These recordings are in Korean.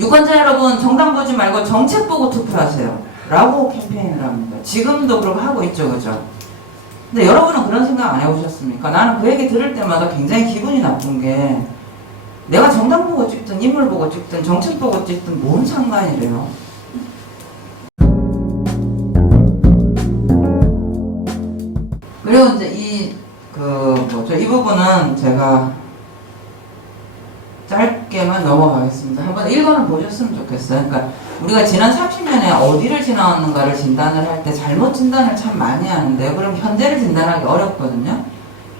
유권자 여러분, 정당 보지 말고 정책 보고 투표하세요. 라고 캠페인을 합니다. 지금도 그렇게 하고 있죠, 그죠? 근데 여러분은 그런 생각 안 해보셨습니까? 나는 그 얘기 들을 때마다 굉장히 기분이 나쁜 게, 내가 정당 보고 찍든 인물 보고 찍든 정책 보고 찍든 뭔 상관이래요. 그리고 이제 이 부분은 제가 짧게만 넘어가겠습니다. 한번 읽어는 보셨으면 좋겠어요. 그러니까 우리가 지난 30년에 어디를 지나왔는가를 진단을 할 때 잘못 진단을 참 많이 하는데요. 그럼 현재를 진단하기 어렵거든요.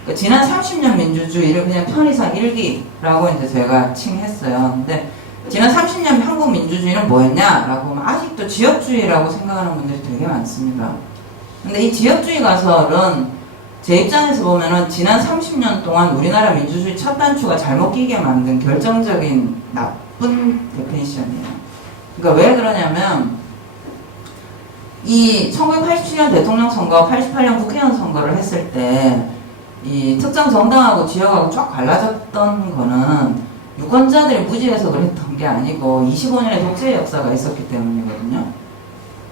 그러니까 지난 30년 민주주의를 그냥 편의상 일기라고 이제 제가 칭했어요. 근데 지난 30년 한국 민주주의는 뭐였냐라고 하면 아직도 지역주의라고 생각하는 분들이 되게 많습니다. 근데 이 지역주의 가설은 제 입장에서 보면은 지난 30년 동안 우리나라 민주주의 첫 단추가 잘못 끼게 만든 결정적인 나쁜 데피니션이에요. 그러니까 왜 그러냐면 이 1987년 대통령 선거, 88년 국회의원 선거를 했을 때 이 특정 정당하고 지역하고 쫙 갈라졌던 거는 유권자들이 무지해서 그랬던 게 아니고 25년의 독재의 역사가 있었기 때문이거든요.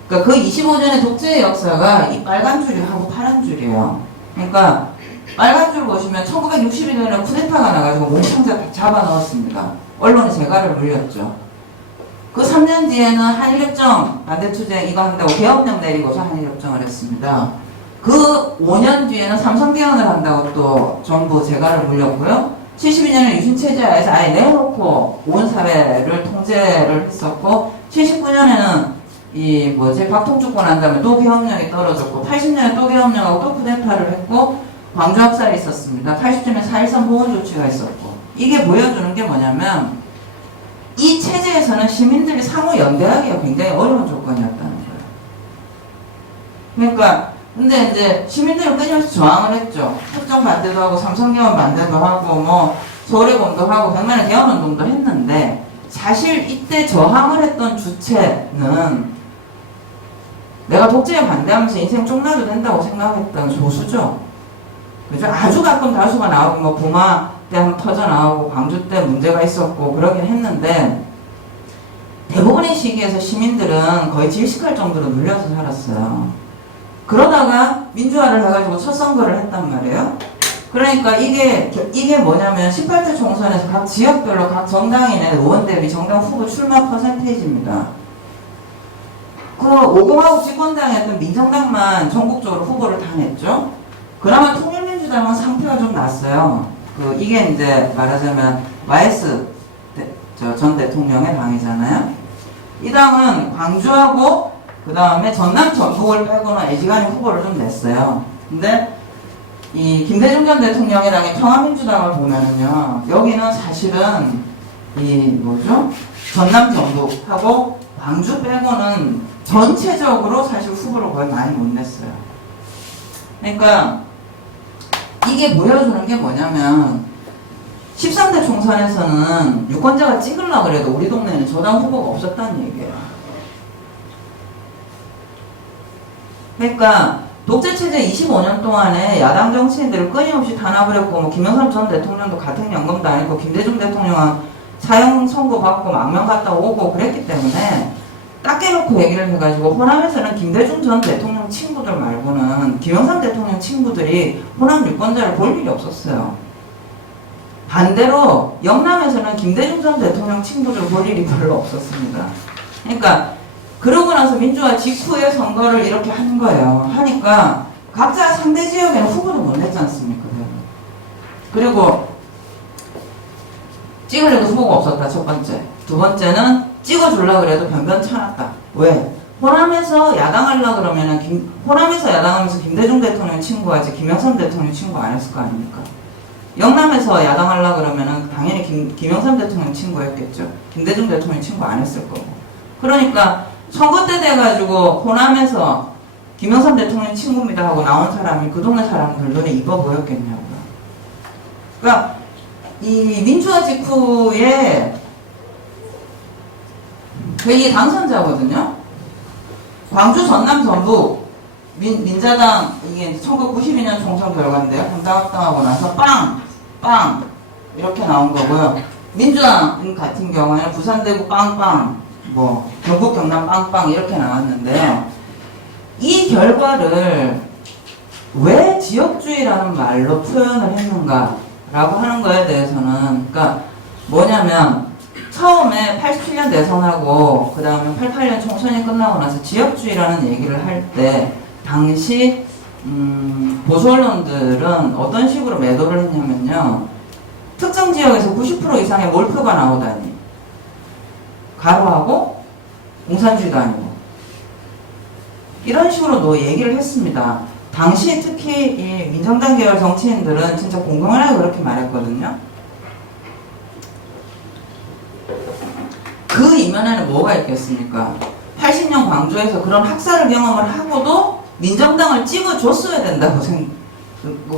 그러니까 그 25년의 독재의 역사가 이 빨간 줄하고 파란 줄이에요. 그러니까 빨간 줄 보시면 1961년에 쿠데타가 나가지고 몽창자 잡아 넣었습니다. 언론이 재갈을 물렸죠. 그 3년 뒤에는 한일협정 반대투쟁 이거 한다고 계엄령 내리고서 한일협정을 했습니다. 그 5년 뒤에는 삼성개헌을 한다고 또 정부 재갈을 물렸고요. 72년에 유신체제하에서 아예 내놓고 온 사회를 통제를 했었고, 79년에는 박통주권 한 다음에 또 계엄령이 떨어졌고, 80년에 또 계엄령하고 또 쿠데타를 했고, 광주 학살이 있었습니다. 80년에 4.13 보훈 조치가 있었고, 이게 보여주는 게 뭐냐면 이 체제에서는 시민들이 상호 연대하기가 굉장히 어려운 조건이었다는 거예요. 그러니까 근데 이제 시민들은 끊임없이 저항을 했죠. 협정 반대도 하고 삼성개헌 반대도 하고 뭐 서울의봄도 하고 백만의 개헌운동도 했는데, 사실 이때 저항을 했던 주체는 내가 독재에 반대하면서 인생 쫑나도 된다고 생각했던 소수죠. 그죠? 아주 가끔 다수가 나오고 뭐 부마 때 한번 터져 나오고 광주 때 문제가 있었고 그러긴 했는데, 대부분의 시기에서 시민들은 거의 질식할 정도로 눌려서 살았어요. 그러다가 민주화를 해가지고 첫 선거를 했단 말이에요. 그러니까 이게 뭐냐면 18대 총선에서 각 지역별로 각 정당인의 의원 대비 정당 후보 출마 퍼센테이지입니다. 그 50하고 집권당이었던 민정당만 전국적으로 후보를 다 냈죠. 그나마 통일민주당은 상태가 좀 났어요. 이게 이제 말하자면 YS 전 대통령의 당이잖아요. 이 당은 광주하고 그 다음에 전남 전북을 빼고는 애지간히 후보를 좀 냈어요. 근데 이 김대중 전 대통령의 당인 평화민주당을 보면은요, 여기는 사실은 전남 전북하고 광주 빼고는 전체적으로 사실 후보를 거의 많이 못 냈어요. 그러니까 이게 보여주는 게 뭐냐면 13대 총선에서는 유권자가 찍으려고 그래도 우리 동네에는 저당 후보가 없었다는 얘기예요. 그러니까 독재체제 25년 동안에 야당 정치인들을 끊임없이 탄압을 했고, 뭐 김영삼 전 대통령도 같은 연금도 아니고 김대중 대통령은 사형 선고 받고 망명 갔다 오고 그랬기 때문에 딱 깨놓고 얘기를 해가지고, 호남에서는 김대중 전 대통령 친구들 말고는 김영삼 대통령 친구들이 호남 유권자를 볼 일이 없었어요. 반대로 영남에서는 김대중 전 대통령 친구들 볼 일이 별로 없었습니다. 그러니까 그러고 나서 민주화 직후에 선거를 이렇게 한 거예요. 하니까 각자 상대 지역에는 후보도 못 냈지 않습니까? 그리고 찍으려도 후보가 없었다, 첫 번째. 두 번째는 찍어주려고 그래도 변변찮았다. 왜? 호남에서 야당하려고 그러면은 호남에서 야당하면서 김대중 대통령 친구하지 김영삼 대통령 친구 안 했을 거 아닙니까? 영남에서 야당하려고 그러면은 당연히 김영삼 대통령 친구였겠죠. 김대중 대통령 친구 안 했을 거고. 그러니까 선거 때 돼가지고 호남에서 김영삼 대통령 친구입니다 하고 나온 사람이 그 동네 사람들 눈에 이뻐 보였겠냐고요. 그러니까 이 민주화 직후에 이 당선자거든요. 광주, 전남, 전북 민자당, 이게 1992년 총선 결과인데요. 한당합당하고 나서 빵 이렇게 나온 거고요. 민주당 같은 경우에는 부산, 대구 빵빵, 뭐 경북, 경남 빵빵 이렇게 나왔는데요. 이 결과를 왜 지역주의라는 말로 표현을 했는가라고 하는 거에 대해서는, 그러니까 뭐냐면 처음에 87년 대선하고 그 다음에 88년 총선이 끝나고 나서 지역주의라는 얘기를 할 때 당시 보수 언론들은 어떤 식으로 매도를 했냐면요. 특정 지역에서 90% 이상의 몰표가 나오다니, 가로하고 공산주의도 아니고, 이런 식으로 얘기를 했습니다. 당시 특히 이 민정당 계열 정치인들은 진짜 공공연하게 그렇게 말했거든요. 그 이면에는 뭐가 있겠습니까? 80년 광주에서 그런 학살을 경험을 하고도 민정당을 찍어줬어야 된다고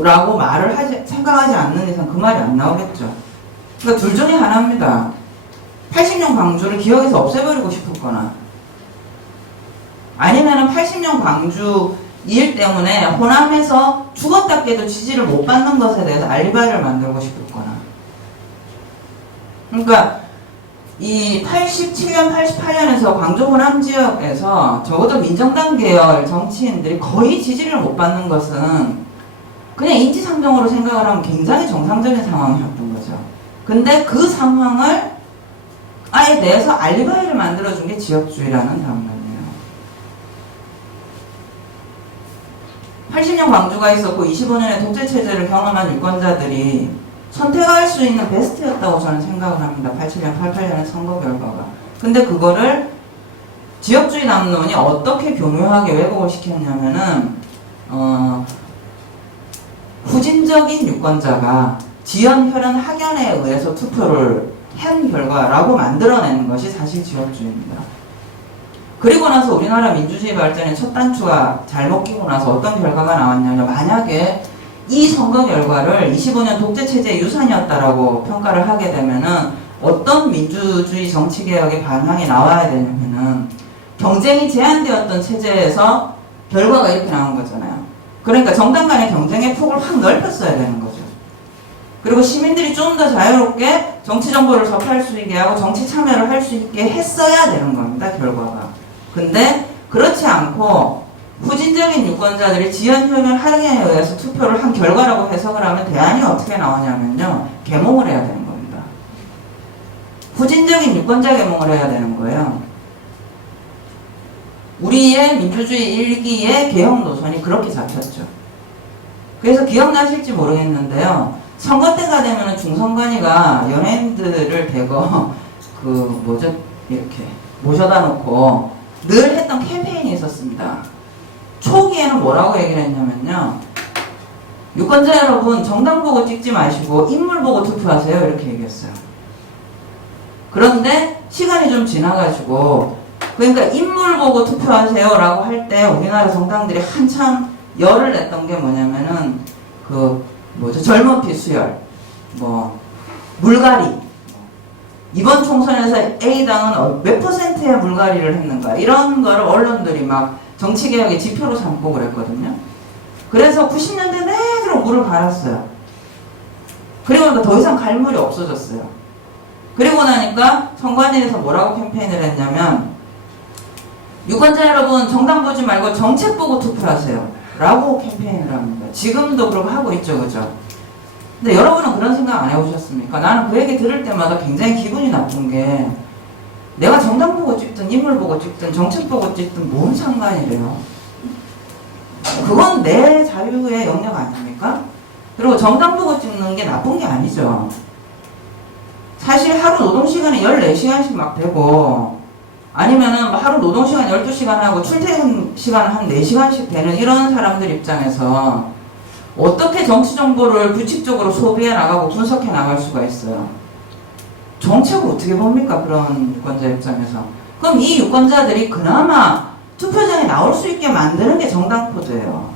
라고 생각하지 않는 이상 그 말이 안 나오겠죠. 그러니까 둘 중에 하나입니다. 80년 광주를 기억에서 없애버리고 싶었거나, 아니면은 80년 광주 일 때문에 호남에서 죽었다 깨도 지지를 못 받는 것에 대해서 알리바이를 만들고 싶었거나. 그러니까 이 87년, 88년에서 광주 호남 지역에서 적어도 민정당 계열 정치인들이 거의 지지를 못 받는 것은 그냥 인지상정으로 생각을 하면 굉장히 정상적인 상황이었던 거죠. 근데 그 상황을 아예 대해서 알리바이를 만들어준 게 지역주의라는 단말이에요. 80년 광주가 있었고 25년의 독재체제를 경험한 유권자들이 선택할 수 있는 베스트였다고 저는 생각을 합니다. 87년, 88년의 선거 결과가. 근데 그거를 지역주의 담론이 어떻게 교묘하게 왜곡을 시켰냐면은 후진적인 유권자가 지연, 혈연, 학연에 의해서 투표를 한 결과라고 만들어내는 것이 사실 지역주의입니다. 그리고 나서 우리나라 민주주의 발전의 첫 단추가 잘못 끼고 나서 어떤 결과가 나왔냐면, 만약에 이 선거 결과를 25년 독재체제의 유산이었다라고 평가를 하게 되면은 어떤 민주주의 정치개혁의 방향이 나와야 되냐면은 경쟁이 제한되었던 체제에서 결과가 이렇게 나온 거잖아요. 그러니까 정당 간의 경쟁의 폭을 확 넓혔어야 되는 거죠. 그리고 시민들이 좀 더 자유롭게 정치 정보를 접할 수 있게 하고 정치 참여를 할 수 있게 했어야 되는 겁니다, 결과가. 근데 그렇지 않고 후진적인 유권자들이 지연, 혈연, 학연에 의해서 투표를 한 결과라고 해석을 하면 대안이 어떻게 나오냐면요. 계몽을 해야 되는 겁니다. 후진적인 유권자 계몽을 해야 되는 거예요. 우리의 민주주의 일기의 개혁 노선이 그렇게 잡혔죠. 그래서 기억나실지 모르겠는데요. 선거 때가 되면 중선관위가 연예인들을 대거 이렇게 모셔다 놓고 늘 했던 캠페인이 있었습니다. 초기에는 뭐라고 얘기를 했냐면요. 유권자 여러분, 정당 보고 찍지 마시고 인물 보고 투표하세요. 이렇게 얘기했어요. 그런데 시간이 좀 지나가지고, 그러니까 인물 보고 투표하세요 라고 할 때 우리나라 정당들이 한참 열을 냈던 게 뭐냐면은 젊은 피 수혈, 물갈이, 이번 총선에서 A당은 몇 %의 물갈이를 했는가, 이런 거를 언론들이 막 정치개혁의 지표로 삼고 그랬거든요. 그래서 90년대 내도록 물을 갈았어요. 그리고 나니까 더 이상 갈 물이 없어졌어요. 그리고 나니까 선관위에서 뭐라고 캠페인을 했냐면, 유권자 여러분, 정당 보지 말고 정책 보고 투표하세요 라고 캠페인을 합니다. 지금도 그러고 하고 있죠, 그죠? 근데 여러분은 그런 생각 안 해보셨습니까? 나는 그 얘기 들을 때마다 굉장히 기분이 나쁜 게, 내가 정당 보고 찍든 인물 보고 찍든 정책 보고 찍든 뭔 상관이래요. 그건 내 자유의 영역 아닙니까? 그리고 정당 보고 찍는 게 나쁜 게 아니죠. 사실 하루 노동시간이 14시간씩 막 되고, 아니면은 하루 노동시간 12시간 하고 출퇴근 시간 한 4시간씩 되는 이런 사람들 입장에서 어떻게 정치 정보를 규칙적으로 소비해 나가고 분석해 나갈 수가 있어요? 정책을 어떻게 봅니까? 그런 유권자 입장에서. 그럼 이 유권자들이 그나마 투표장에 나올 수 있게 만드는 게 정당 코드예요.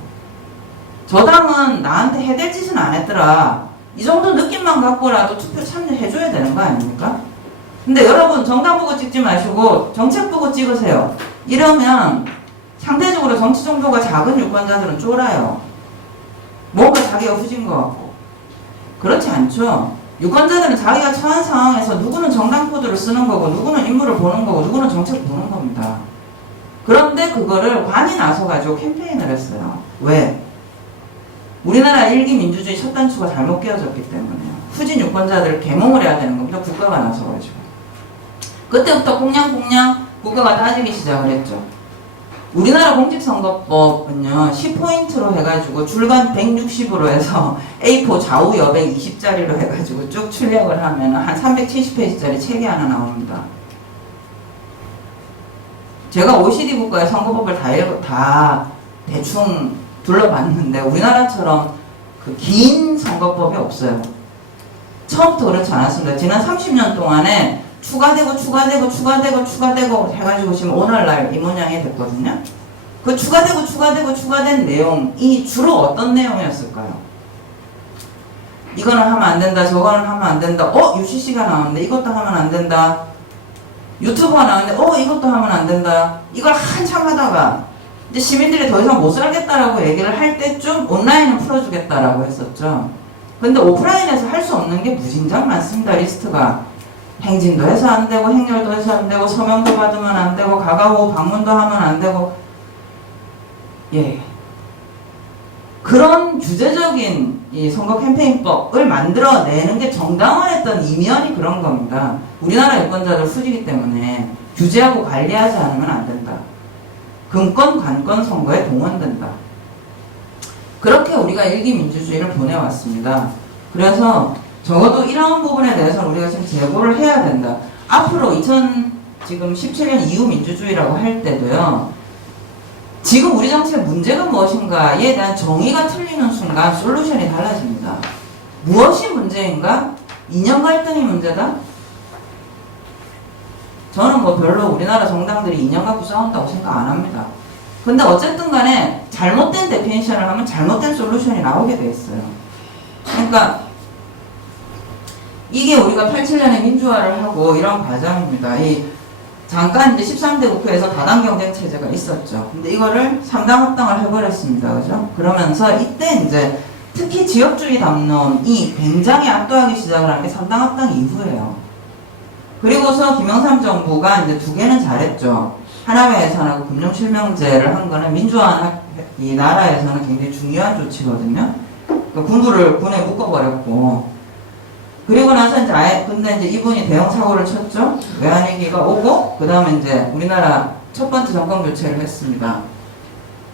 저 당은 나한테 해댈 짓은 안 했더라, 이 정도 느낌만 갖고라도 투표 참여해줘야 되는 거 아닙니까? 근데 여러분, 정당 보고 찍지 마시고 정책 보고 찍으세요. 이러면 상대적으로 정치 정보가 작은 유권자들은 쫄아요. 뭔가 자기가 후진 것 같고. 그렇지 않죠? 유권자들은 자기가 처한 상황에서 누구는 정당 코드를 쓰는 거고 누구는 인물을 보는 거고 누구는 정책을 보는 겁니다. 그런데 그거를 관이 나서가지고 캠페인을 했어요. 왜? 우리나라 일기 민주주의 첫 단추가 잘못 깨어졌기 때문에요. 후진 유권자들을 계몽을 해야 되는 겁니다. 국가가 나서가지고. 그때부터 꽁냥꽁냥 국가가 따지기 시작을 했죠. 우리나라 공직선거법은요, 10포인트로 해가지고 줄간 160으로 해서 A4 좌우 여백 20짜리로 해가지고 쭉 출력을 하면 한 370페이지짜리 책이 하나 나옵니다. 제가 OECD 국가의 선거법을 다 대충 둘러봤는데 우리나라처럼 그 긴 선거법이 없어요. 처음부터 그렇지 않았습니다. 지난 30년 동안에 추가되고 해가지고 지금 오늘날 이 모양이 됐거든요. 그 추가된 내용이 주로 어떤 내용이었을까요? 이거는 하면 안 된다, 저거는 하면 안 된다, UCC가 나왔는데 이것도 하면 안 된다, 유튜브가 나왔는데 이것도 하면 안 된다. 이걸 한참 하다가 이제 시민들이 더 이상 못 살겠다라고 얘기를 할 때쯤 온라인을 풀어주겠다라고 했었죠. 근데 오프라인에서 할 수 없는 게 무진장 많습니다. 리스트가. 행진도 해서 안 되고 행렬도 해서 안 되고 서명도 받으면 안 되고 가가호 방문도 하면 안 되고, 예, 그런 규제적인 이 선거 캠페인법을 만들어내는 게 정당화했던 이면이 그런 겁니다. 우리나라 유권자들 후지기 때문에 규제하고 관리하지 않으면 안 된다. 금권 관권 선거에 동원된다. 그렇게 우리가 일기 민주주의를 보내왔습니다. 그래서 적어도 이런 부분에 대해서는 우리가 지금 제고를 해야 된다. 앞으로 지금 17년 이후 민주주의라고 할 때도요, 지금 우리 정치의 문제가 무엇인가에 대한 정의가 틀리는 순간 솔루션이 달라집니다. 무엇이 문제인가? 이념 갈등이 문제다? 저는 별로 우리나라 정당들이 이념 갖고 싸운다고 생각 안 합니다. 근데 어쨌든 간에 잘못된 데피니션을 하면 잘못된 솔루션이 나오게 돼 있어요. 그러니까 이게 우리가 87년에 민주화를 하고 이런 과정입니다. 잠깐 이제 13대 국회에서 다당 경쟁 체제가 있었죠. 근데 이거를 3당 합당을 해버렸습니다. 그죠? 그러면서 이때 이제 특히 지역주의 담론이 굉장히 압도하기 시작을 한 게 3당 합당 이후예요. 그리고서 김영삼 정부가 이제 두 개는 잘했죠. 하나회 해산하고 금융실명제를 한 거는 민주화 이 나라에서는 굉장히 중요한 조치거든요. 그러니까 군부를 군에 묶어버렸고, 그리고 나서 근데 이제 이분이 대형 사고를 쳤죠. 외환위기가 오고, 그 다음에 이제 우리나라 첫 번째 정권 교체를 했습니다.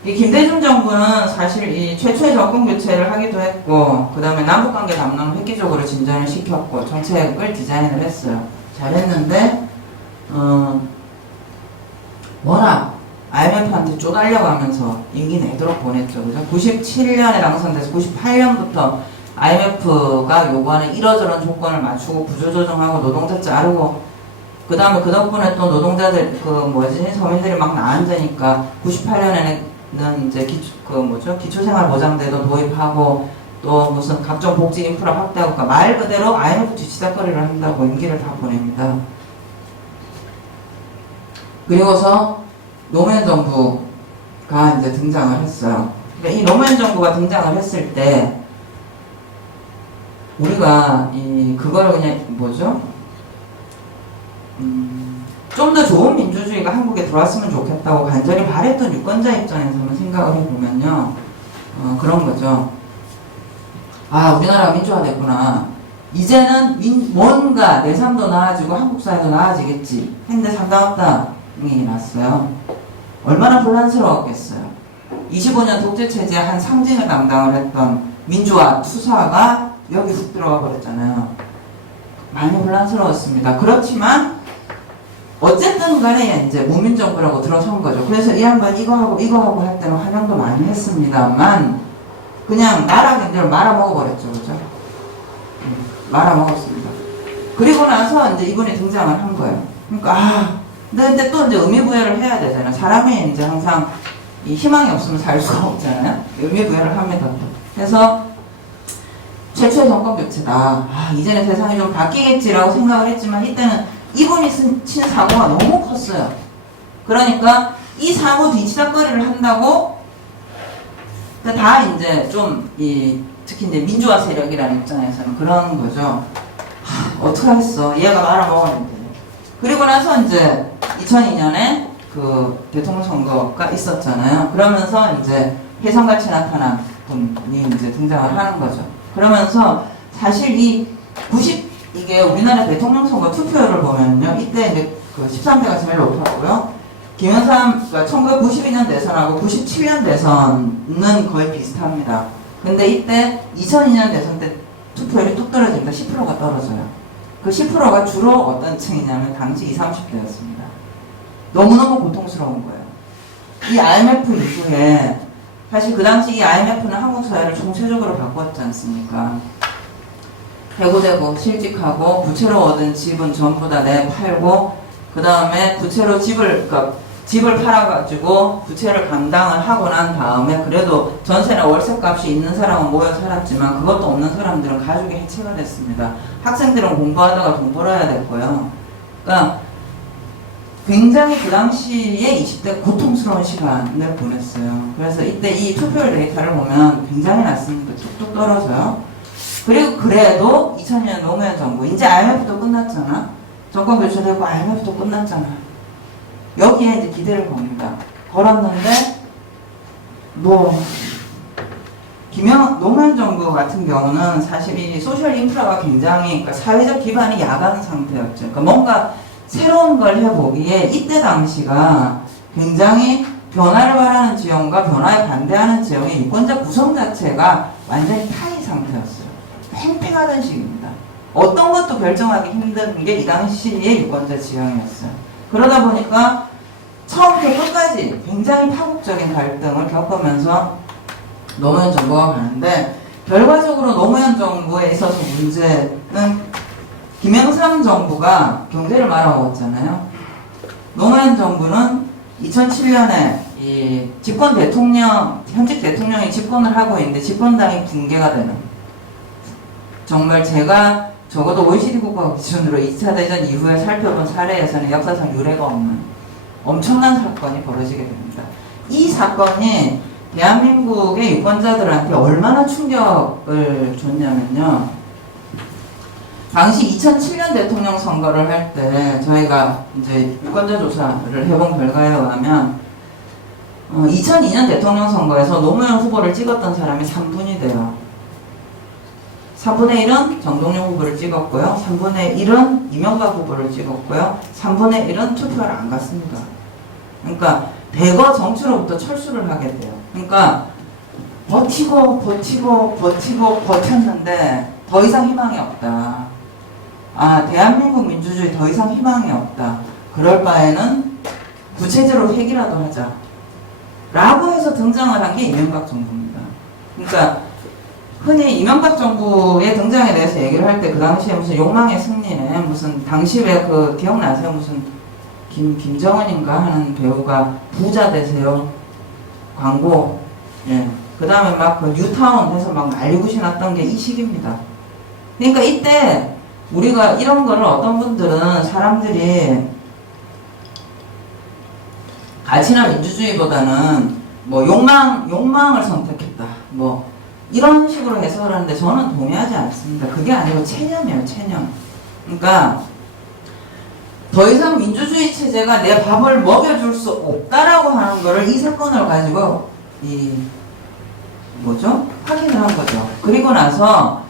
이 김대중 정부는 사실 이 최초의 정권 교체를 하기도 했고, 그 다음에 남북관계 담론을 획기적으로 진전을 시켰고, 정책을 디자인을 했어요. 잘했는데, 워낙 IMF한테 쪼달려가면서 임기 내도록 보냈죠. 그죠? 97년에 당선돼서 98년부터 IMF가 요구하는 이러저런 조건을 맞추고 구조조정하고 노동자 자르고, 그 다음에 그 덕분에 또 노동자들, 서민들이 막 나앉으니까 98년에는 이제 기초생활보장제도 도입하고 또 무슨 각종 복지 인프라 확대하고, 그러니까 말 그대로 IMF 뒤치다거리를 한다고 임기를 다 보냅니다. 그리고서 노무현 정부가 이제 등장을 했어요. 그러니까 이 노무현 정부가 등장을 했을 때 우리가 그거를 그냥 좀 더 좋은 민주주의가 한국에 들어왔으면 좋겠다고 간절히 바랬던 유권자 입장에서는 생각을 해보면요, 그런 거죠. 아, 우리나라가 민주화됐구나. 이제는 뭔가 내 삶도 나아지고 한국 사회도 나아지겠지 했는데 3당 합당이 났어요. 얼마나 혼란스러웠겠어요. 25년 독재체제의 한 상징을 담당을 했던 민주화 투사가 여기 훅 들어가 버렸잖아요. 많이 혼란스러웠습니다. 그렇지만 어쨌든 간에 이제 무민정부라고 들어선 거죠. 그래서 이 양반 이거 하고 할 때는 환영도 많이 했습니다만 그냥 나라 경제를 말아먹어버렸죠. 그죠? 말아먹었습니다. 그리고 나서 이제 이분이 등장을 한 거예요. 그러니까 근데 또 이제 의미부여를 해야 되잖아요. 사람이 이제 항상 이 희망이 없으면 살 수가 없잖아요. 의미부여를 합니다. 그래서 최초의 정권 교체다. 이제는 세상이 좀 바뀌겠지라고 생각을 했지만 이때는 이분이 친 사고가 너무 컸어요. 그러니까 이 사고 뒤치다거리를 한다고 다 이제 좀 특히 이제 민주화 세력이라는 입장에서는 그런 거죠. 어떡하겠어. 얘가 말아먹었는데. 그리고 나서 이제 2002년에 그 대통령 선거가 있었잖아요. 그러면서 이제 혜성같이 나타난 분이 이제 등장을 하는 거죠. 그러면서 사실 이게 우리나라 대통령 선거 투표율을 보면요. 이때 이제 그 13대가 제일 높았고요. 김영삼, 그러니까 1992년 대선하고 97년 대선은 거의 비슷합니다. 근데 이때 2002년 대선 때 투표율이 뚝 떨어집니다. 10%가 떨어져요. 그 10%가 주로 어떤 층이냐면 당시 20, 30대였습니다. 너무너무 고통스러운 거예요. 이 IMF 이후에 사실 그 당시 이 IMF는 한국 사회를 총체적으로 바꿨지 않습니까? 해고되고 실직하고 부채로 얻은 집은 전부 다 내팔고 그 다음에 부채로 집을 팔아가지고 부채를 감당을 하고 난 다음에 그래도 전세나 월세값이 있는 사람은 모여 살았지만 그것도 없는 사람들은 가족이 해체가 됐습니다. 학생들은 공부하다가 돈 벌어야 됐고요. 그러니까 굉장히 그 당시에 20대 고통스러운 시간을 보냈어요. 그래서 이때 이 투표율 데이터를 보면 굉장히 낮습니다. 뚝뚝 떨어져요. 그리고 그래도 2000년 노무현 정부, 이제 IMF도 끝났잖아. 정권 교체되고 IMF도 끝났잖아. 여기에 이제 기대를 겁니다. 걸었는데, 노무현 정부 같은 경우는 사실 이 소셜 인프라가 굉장히, 그러니까 사회적 기반이 야간 상태였죠. 그러니까 뭔가 새로운 걸 해보기에 이때 당시가 굉장히 변화를 바라는 지형과 변화에 반대하는 지형의 유권자 구성 자체가 완전히 타이 상태였어요. 팽팽하던 시기입니다. 어떤 것도 결정하기 힘든 게 이 당시의 유권자 지형이었어요. 그러다 보니까 처음부터 끝까지 굉장히 파국적인 갈등을 겪으면서 노무현 정부가 가는데 결과적으로 노무현 정부에 있어서 문제는 김영삼 정부가 경제를 말아먹었잖아요. 노무현 정부는 2007년에 이 현직 대통령이 집권을 하고 있는데 집권당이 붕괴가 되는, 정말 제가 적어도 OECD 국가 기준으로 2차 대전 이후에 살펴본 사례에서는 역사상 유례가 없는 엄청난 사건이 벌어지게 됩니다. 이 사건이 대한민국의 유권자들한테 얼마나 충격을 줬냐면요. 당시 2007년 대통령 선거를 할 때 저희가 이제 유권자 조사를 해본 결과에 의하면 2002년 대통령 선거에서 노무현 후보를 찍었던 사람이 3분이 돼요. 4분의 1은 정동영 후보를 찍었고요. 3분의 1은 이명박 후보를 찍었고요. 3분의 1은 투표를 안 갔습니다. 그러니까 대거 정치로부터 철수를 하게 돼요. 그러니까 버티고 버텼는데 더 이상 희망이 없다. 대한민국 민주주의 더 이상 희망이 없다. 그럴 바에는 구체제로 회기라도 하자. 라고 해서 등장을 한 게 이명박 정부입니다. 그러니까 흔히 이명박 정부의 등장에 대해서 얘기를 할 때 그 당시에 무슨 욕망의 승리네, 무슨 당시 왜 그 기억나세요? 무슨 김정은인가 하는 배우가 부자 되세요 광고, 예. 그 다음에 막 그 뉴타운 해서 막 난리굿이 났던 게 이 시기입니다. 그러니까 이때 우리가 이런 거를 어떤 분들은 사람들이 가치나 민주주의보다는 뭐 욕망을 선택했다. 뭐 이런 식으로 해석을 하는데 저는 동의하지 않습니다. 그게 아니고 체념이에요, 체념. 그러니까 더 이상 민주주의 체제가 내 밥을 먹여줄 수 없다라고 하는 거를 이 사건을 가지고 확인을 한 거죠. 그리고 나서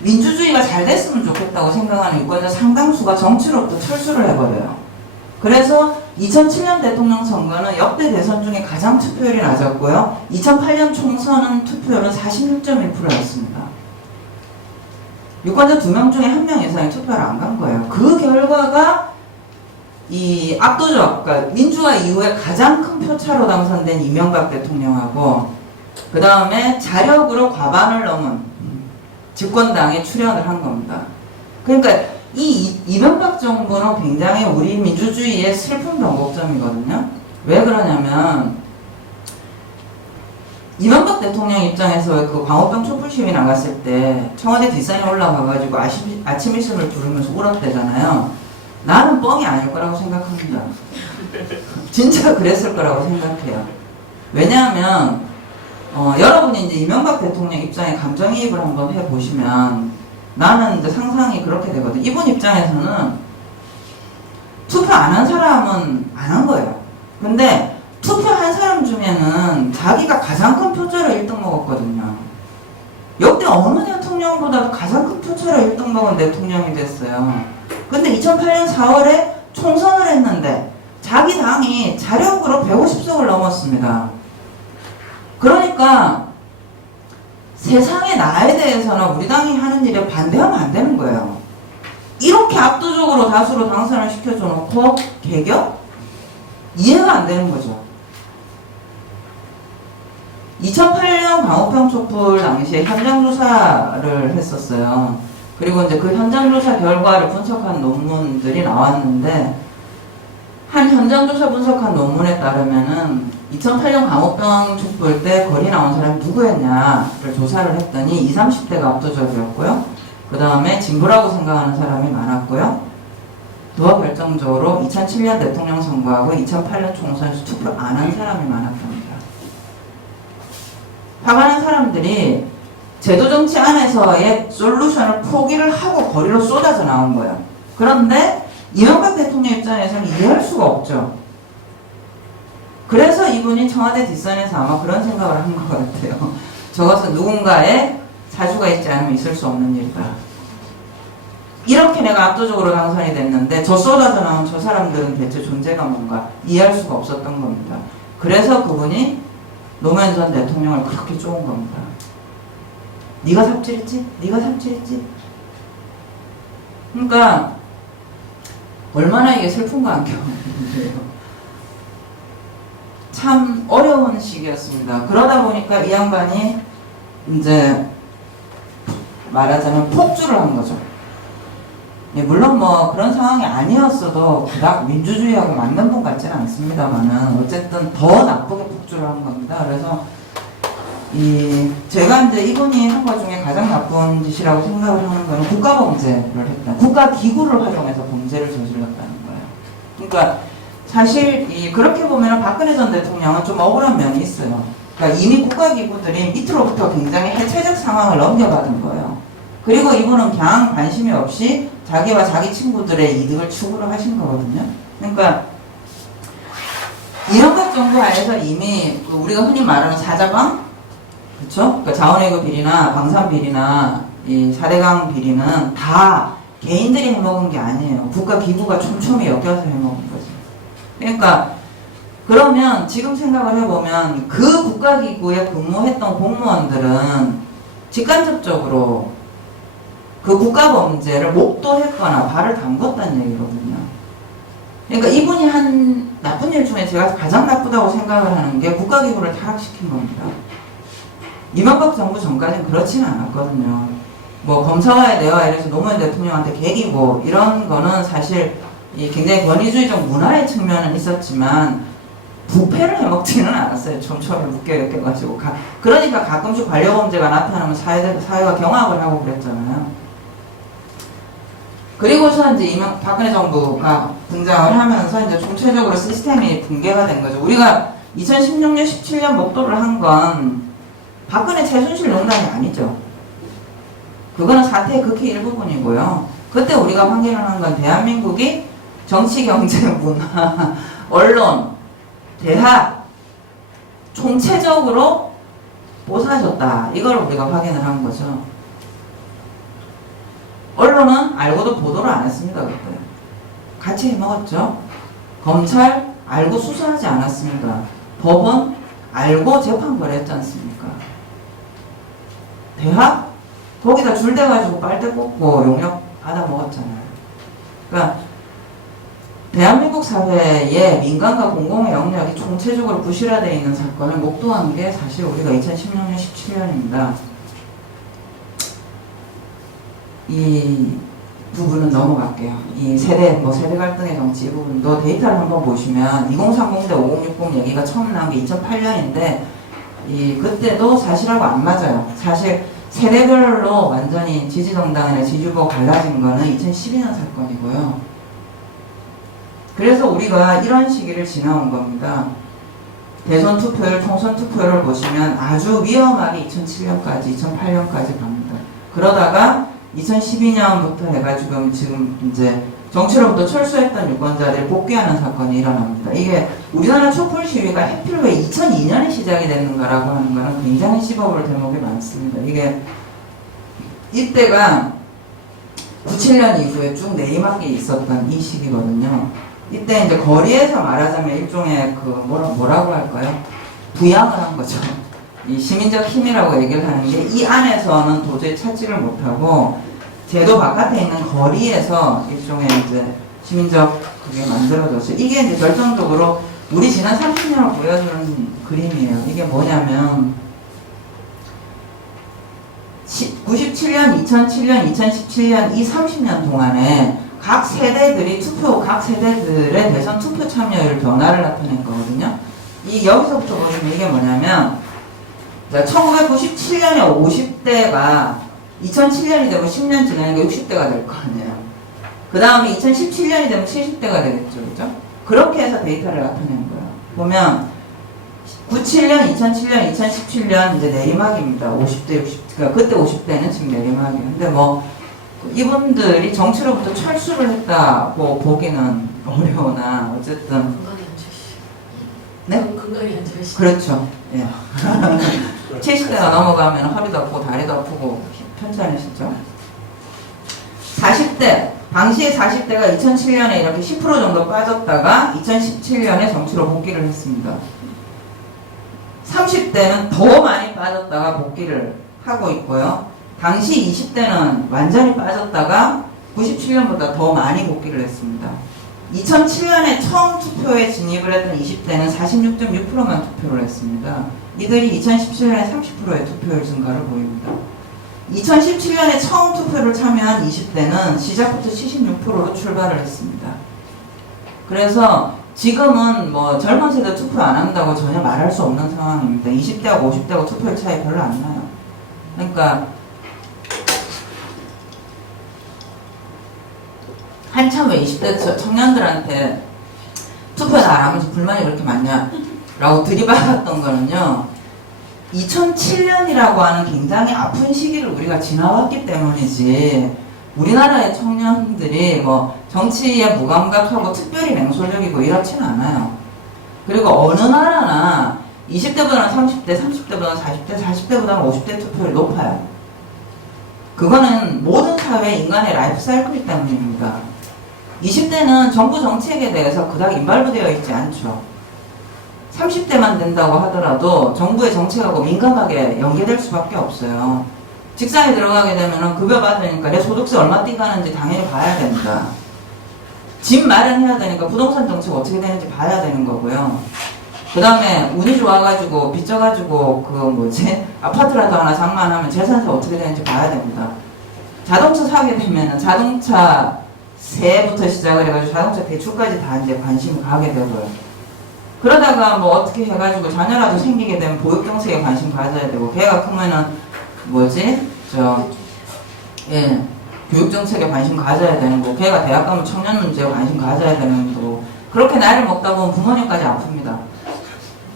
민주주의가 잘 됐으면 좋겠다고 생각하는 유권자 상당수가 정치로부터 철수를 해버려요. 그래서 2007년 대통령 선거는 역대 대선 중에 가장 투표율이 낮았고요. 2008년 총선은 투표율은 46.1%였습니다. 유권자 2명 중에 1명 이상이 투표를 안 간 거예요. 그 결과가 이 압도적, 그러니까 민주화 이후에 가장 큰 표차로 당선된 이명박 대통령하고 그 다음에 자력으로 과반을 넘은 집권당에 출연을 한 겁니다. 그러니까 이명박 정부는 굉장히 우리 민주주의의 슬픈 변곡점이거든요. 왜 그러냐면 이명박 대통령 입장에서 그 광우병 촛불 시위 나갔을 때 청와대 뒷산에 올라가가지고 아침 이슬을 부르면서 울었대잖아요. 나는 뻥이 아닐 거라고 생각합니다. 진짜 그랬을 거라고 생각해요. 왜냐하면 여러분이 이제 이명박 대통령 입장에 감정이입을 한번 해보시면 나는 이제 상상이 그렇게 되거든. 이분 입장에서는 투표 안 한 사람은 안 한 거예요. 근데 투표한 사람 중에는 자기가 가장 큰 표차로 1등 먹었거든요. 역대 어느 대통령보다도 가장 큰 표차로 1등 먹은 대통령이 됐어요. 근데 2008년 4월에 총선을 했는데 자기 당이 자력으로 150석을 넘었습니다. 그러니까 세상의 나에 대해서는 우리 당이 하는 일에 반대하면 안 되는 거예요. 이렇게 압도적으로 다수로 당선을 시켜줘 놓고 개격? 이해가 안 되는 거죠. 2008년 광우병 촛불 당시에 현장조사를 했었어요. 그리고 이제 그 현장조사 결과를 분석한 논문들이 나왔는데, 한 현장조사 분석한 논문에 따르면은 2008년 광우병 촛불 때 거리 나온 사람이 누구였냐를 조사를 했더니 20, 30대가 압도적이었고요. 그 다음에 진보라고 생각하는 사람이 많았고요. 더 결정적으로 2007년 대통령 선거하고 2008년 총선에서 투표 안 한 사람이 많았답니다. 화가 난 사람들이 제도정치 안에서의 솔루션을 포기를 하고 거리로 쏟아져 나온 거예요. 그런데 이명박 대통령 입장에서는 이해할 수가 없죠. 그래서 이분이 청와대 뒷선에서 아마 그런 생각을 한 것 같아요. 저것은 누군가의 사주가 있지 않으면 있을 수 없는 일이다. 이렇게 내가 압도적으로 당선이 됐는데 저 쏟아져 나온 저 사람들은 대체 존재가 뭔가 이해할 수가 없었던 겁니다. 그래서 그분이 노무현 전 대통령을 그렇게 쪼은 겁니다. 네가 삽질했지? 네가 삽질했지? 그러니까 얼마나 이게 슬픈가 한 경우인데요. 참 어려운 시기였습니다. 그러다 보니까 이 양반이 이제 말하자면 폭주를 한 거죠. 예, 물론 뭐 그런 상황이 아니었어도 그닥 민주주의하고 맞는 분 같지는 않습니다만은 어쨌든 더 나쁘게 폭주를 한 겁니다. 그래서 제가 이제 이분이 한 것 중에 가장 나쁜 짓이라고 생각을 하는 거는 국가범죄를 했다. 국가기구를 활용해서 범죄를 저질렀다는 거예요. 그러니까 사실 그렇게 보면 박근혜 전 대통령은 좀 억울한 면이 있어요. 그러니까 이미 국가기구들이 밑으로부터 굉장히 해체적 상황을 넘겨받은 거예요. 그리고 이분은 그냥 관심이 없이 자기와 자기 친구들의 이득을 추구를 하신 거거든요. 그러니까 이명박 정부 하에서 이미 우리가 흔히 말하는 사자방, 그렇죠? 그러니까 자원외교 비리나 방산 비리나 이 4대강 비리는 다 개인들이 해먹은 게 아니에요. 국가기구가 촘촘히 엮여서 해먹은 거죠. 그러니까 그러면 지금 생각을 해보면 그 국가기구에 근무했던 공무원들은 직간접적으로 그 국가범죄를 목도했거나 발을 담궜다는 얘기거든요. 그러니까 이분이 한 나쁜 일 중에 제가 가장 나쁘다고 생각을 하는 게 국가기구를 타락시킨 겁니다. 이명박 정부 전까지는 그렇지는 않았거든요. 뭐 검사와의 대화 이래서 노무현 대통령한테 개기고 이런 거는 사실 굉장히 권위주의적 문화의 측면은 있었지만 부패를 해먹지는 않았어요. 촘촘히 묶여가지고. 그러니까 가끔씩 관료범죄가 나타나면 사회가 경악을 하고 그랬잖아요. 그리고서 이제 박근혜 정부가 등장을 하면서 이제 총체적으로 시스템이 붕괴가 된 거죠. 우리가 2016년, 17년 목도를 한 건 박근혜 최순실 농단이 아니죠. 그거는 사태의 극히 일부분이고요. 그때 우리가 판결을 한 건 대한민국이 정치, 경제, 문화, 언론, 대학 총체적으로 뽀사졌다. 이걸 우리가 확인을 한 거죠. 언론은 알고도 보도를 안 했습니다. 그때 같이 해먹었죠. 검찰 알고 수사하지 않았습니다. 법원 알고 재판 벌였지 않습니까? 대학 거기다 줄 대가지고 빨대 꽂고 용역 받아 먹었잖아요. 그러니까 대한민국 사회의 민간과 공공의 영역이 총체적으로 부실화되어 있는 사건을 목도한 게 사실 우리가 2016년, 17년입니다. 이 부분은 넘어갈게요. 이 세대 갈등의 정치 이 부분도 데이터를 한번 보시면 2030 대 5060 얘기가 처음 나온 게 2008년인데 그때도 사실하고 안 맞아요. 사실 세대별로 완전히 지지정당이나 지지후보가 갈라진 거는 2012년 사건이고요. 그래서 우리가 이런 시기를 지나온 겁니다. 대선 투표율, 총선 투표율을 보시면 아주 위험하게 2007년까지, 2008년까지 갑니다. 그러다가 2012년부터 해가지고 지금 이제 정치로부터 철수했던 유권자들이 복귀하는 사건이 일어납니다. 이게 우리나라 촛불 시위가 하필 왜 2002년에 시작이 됐는가라고 하는 거는 굉장히 씹어볼 대목이 많습니다. 이게 이때가 97년 이후에 쭉 내리막이 있었던 이 시기거든요. 이때 이제 거리에서 말하자면 일종의 그 뭐라고 할까요? 부양을 한 거죠. 이 시민적 힘이라고 얘기를 하는 게 이 안에서는 도저히 찾지를 못하고 제도 바깥에 있는 거리에서 일종의 이제 시민적 그게 만들어졌어요. 이게 이제 결정적으로 우리 지난 30년을 보여주는 그림이에요. 이게 뭐냐면 97년, 2007년, 2017년 이 30년 동안에 각 세대들의 대선 투표 참여율 변화를 나타낸 거거든요. 여기서부터 보시면 이게 뭐냐면 1997년에 50대가 2007년이 되면 10년 지나니까 60대가 될 거 아니에요. 그 다음에 2017년이 되면 70대가 되겠죠. 그죠? 그렇게 해서 데이터를 나타낸 거예요. 보면 97년, 2007년, 2017년 이제 내리막입니다. 50대, 60대. 그러니까 그때 50대는 지금 내리막이에요. 근데 뭐 이분들이 정치로부터 철수를 했다고 보기는 어려우나 어쨌든 건강이 안 좋으시. 네? 건강이 안 좋으시. 그렇죠. 예. 70대가 넘어가면 허리도 아프고 다리도 아프고 편찮으시죠? 40대 당시에 40대가 2007년에 이렇게 10% 정도 빠졌다가 2017년에 정치로 복귀를 했습니다. 30대는 더 많이 빠졌다가 복귀를 하고 있고요. 당시 20대는 완전히 빠졌다가 97년보다 더 많이 복귀를 했습니다. 2007년에 처음 투표에 진입을 했던 20대는 46.6%만 투표를 했습니다. 이들이 2017년에 30%의 투표율 증가를 보입니다. 2017년에 처음 투표를 참여한 20대는 시작부터 76%로 출발을 했습니다. 그래서 지금은 뭐 젊은 세대 투표 안 한다고 전혀 말할 수 없는 상황입니다. 20대하고 50대하고 투표율 차이 별로 안 나요. 그러니까 한참 왜 20대 청년들한테 투표 잘 안 하면서 불만이 그렇게 많냐 라고 들이받았던 거는요, 2007년이라고 하는 굉장히 아픈 시기를 우리가 지나왔기 때문이지, 우리나라의 청년들이 뭐 정치에 무감각하고 특별히 맹솔적이고 이렇지는 않아요. 그리고 어느 나라나 20대보다는 30대, 30대보다는 40대, 40대보다는 50대 투표율이 높아요. 그거는 모든 사회 인간의 라이프 사이클 때문입니다. 20대는 정부 정책에 대해서 그닥 인발부되어 있지 않죠. 30대만 된다고 하더라도 정부의 정책하고 민감하게 연계될 수밖에 없어요. 직장에 들어가게 되면 급여 받으니까 내 소득세 얼마 띠가는지 당연히 봐야 됩니다. 집 마련해야 되니까 부동산 정책 어떻게 되는지 봐야 되는 거고요. 그 다음에 운이 좋아가지고 빚져가지고 아파트라도 하나 장만하면 재산세 어떻게 되는지 봐야 됩니다. 자동차 사게 되면 자동차 세부터 시작을 해가지고 자동차 대출까지 다 이제 관심을 가게 되고요. 그러다가 뭐 어떻게 해가지고 자녀라도 생기게 되면 보육정책에 관심 가져야 되고, 걔가 크면은 교육정책에 관심 가져야 되는 거고, 걔가 대학 가면 청년 문제에 관심 가져야 되는 거고, 그렇게 나이를 먹다 보면 부모님까지 아픕니다.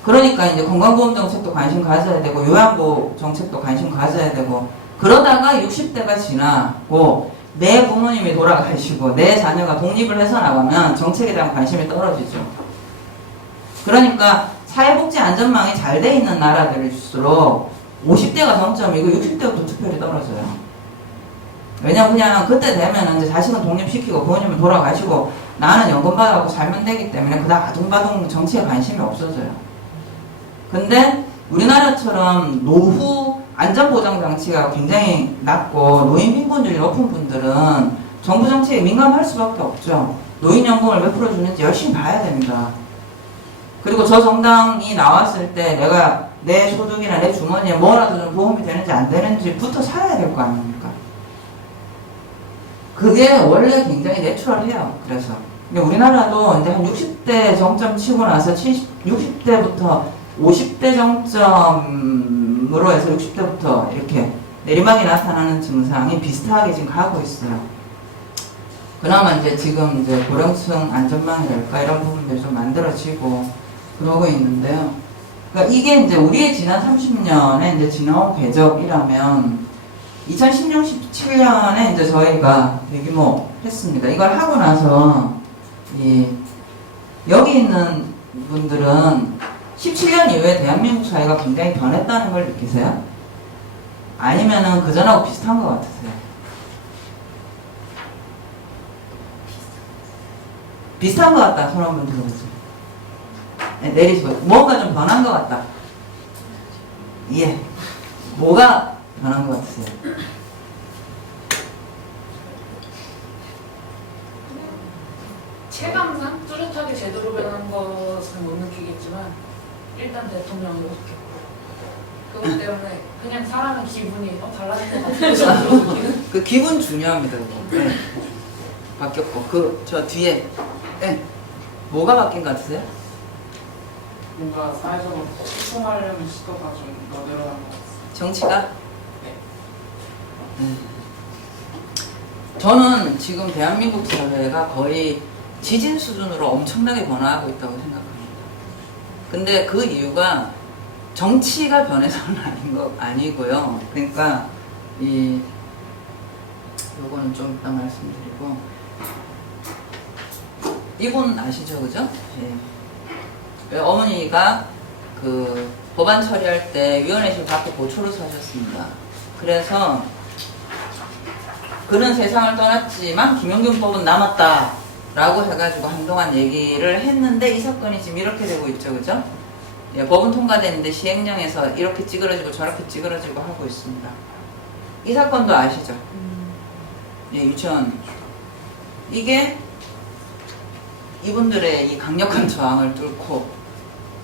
그러니까 이제 건강보험 정책도 관심 가져야 되고, 요양보 정책도 관심 가져야 되고, 그러다가 60대가 지나고 내 부모님이 돌아가시고 내 자녀가 독립을 해서 나가면 정책에 대한 관심이 떨어지죠. 그러니까 사회복지 안전망이 잘 돼 있는 나라들일수록 50대가 정점이고 60대부터 투표율이 떨어져요. 왜냐면 그냥 그때 되면 이제 자식은 독립시키고 부모님은 돌아가시고 나는 연금 받아갖고 살면 되기 때문에 그다음 아둥바둥 정치에 관심이 없어져요. 근데 우리나라처럼 노후 안전보장 장치가 굉장히 낮고 노인 빈곤율이 높은 분들은 정부 정책에 민감할 수밖에 없죠. 노인연금을 몇 프로 주는지 열심히 봐야 됩니다. 그리고 저 정당이 나왔을 때 내가 내 소득이나 내 주머니에 뭐라도 좀 보험이 되는지 안 되는지부터 살아야 될 거 아닙니까? 그게 원래 굉장히 내추럴해요. 그래서 근데 우리나라도 이제 한 60대 정점 치고 나서 60대부터 50대 정점으로 해서 60대부터 이렇게 내리막이 나타나는 증상이 비슷하게 지금 가고 있어요. 그나마 이제 지금 이제 고령층 안전망이랄까 이런 부분들이 좀 만들어지고 그러고 있는데요. 그러니까 이게 이제 우리의 지난 30년에 이제 지나온 궤적이라면 2016, 17년에 이제 저희가 대규모 했습니다. 이걸 하고 나서 여기 있는 분들은 17년 이후에 대한민국 사회가 굉장히 변했다는 걸 느끼세요? 아니면은 그전하고 비슷한 것 같으세요? 비슷한 것 같다. 손 한번 들어보세요. 네, 내리시고. 뭔가 좀 변한 것 같다. 예. 뭐가 변한 것 같으세요? 체감상 뚜렷하게 제대로 변한 것은 못 느끼겠지만 일단 대통령이 바뀌었고 그것 때문에 그냥 사람의 기분이 달라진 것 같은 정도로 느끼는. 그 기분 중요합니다. 그거. 네. 바뀌었고 저 뒤에 네. 뭐가 바뀐 것 같으세요? 뭔가 사회적으로 소통하려는 시도가 좀 더 늘어난 것 같습니다. 정치가? 네. 저는 지금 대한민국 사회가 거의 지진 수준으로 엄청나게 변화하고 있다고 생각합니다. 근데 그 이유가 정치가 변해서는 아니고요. 그러니까 요거는 좀 이따 말씀드리고 이분 아시죠, 그죠? 예. 어머니가 그 법안 처리할 때 위원회실 밖에 고초를 서셨습니다. 그래서 그는 세상을 떠났지만 김용균법은 남았다라고 해가지고 한동안 얘기를 했는데 이 사건이 지금 이렇게 되고 있죠, 그죠? 예, 법은 통과됐는데 시행령에서 이렇게 찌그러지고 저렇게 찌그러지고 하고 있습니다. 이 사건도 아시죠? 예, 유치원. 이게 이분들의 이 강력한 저항을 뚫고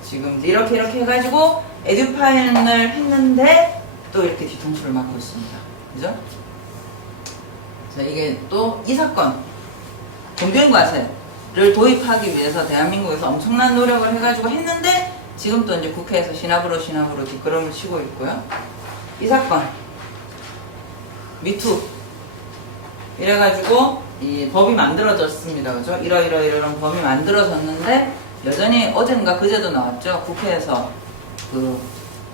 지금 이렇게 해가지고 에듀파인을 했는데 또 이렇게 뒤통수를 맞고 있습니다. 그죠? 자, 이게 또 이 사건 공정과세를 도입하기 위해서 대한민국에서 엄청난 노력을 해가지고 했는데 지금 또 이제 국회에서 시나브로 뒷걸음을 치고 있고요. 이 사건 미투 이래가지고 이 법이 만들어졌습니다. 그죠? 이런 법이 만들어졌는데 여전히 어젠가 그제도 나왔죠. 국회에서 그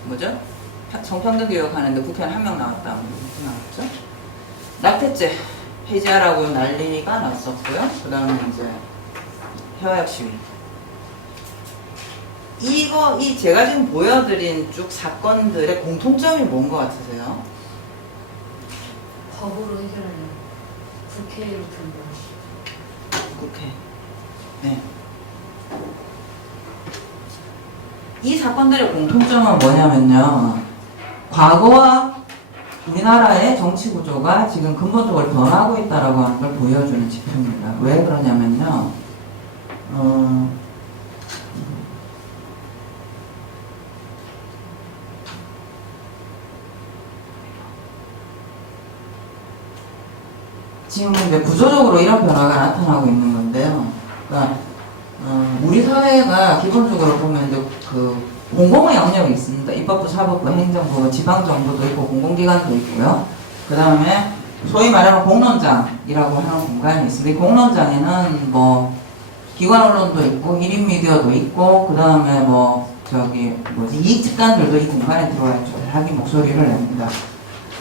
뭐죠? 성평등 교육하는데 국회의원 한 명 나왔다. 나왔죠? 낙태죄 폐지하라고 난리가 났었고요. 그 다음에 이제 해화역 시위. 이 제가 지금 보여드린 쭉 사건들의 공통점이 뭔 것 같으세요? 법으로 해결하는 국회를 든 국회. 네. 이 사건들의 공통점은 뭐냐면요. 과거와 우리나라의 정치 구조가 지금 근본적으로 변하고 있다라고 하는 걸 보여주는 지표입니다. 왜 그러냐면요. 지금 이제 구조적으로 이런 변화가 나타나고 있는 건데요. 그러니까 우리 사회가 기본적으로 보면 이제 그 공공의 영역이 있습니다. 입법부, 사법부, 행정부, 지방정부도 있고 공공기관도 있고요. 그 다음에 소위 말하는 공론장이라고 하는 공간이 있습니다. 이 공론장에는 뭐 기관 언론도 있고 1인 미디어도 있고 그 다음에 뭐 이익 집단들도 이 공간에 들어와 있죠. 자기 목소리를 냅니다.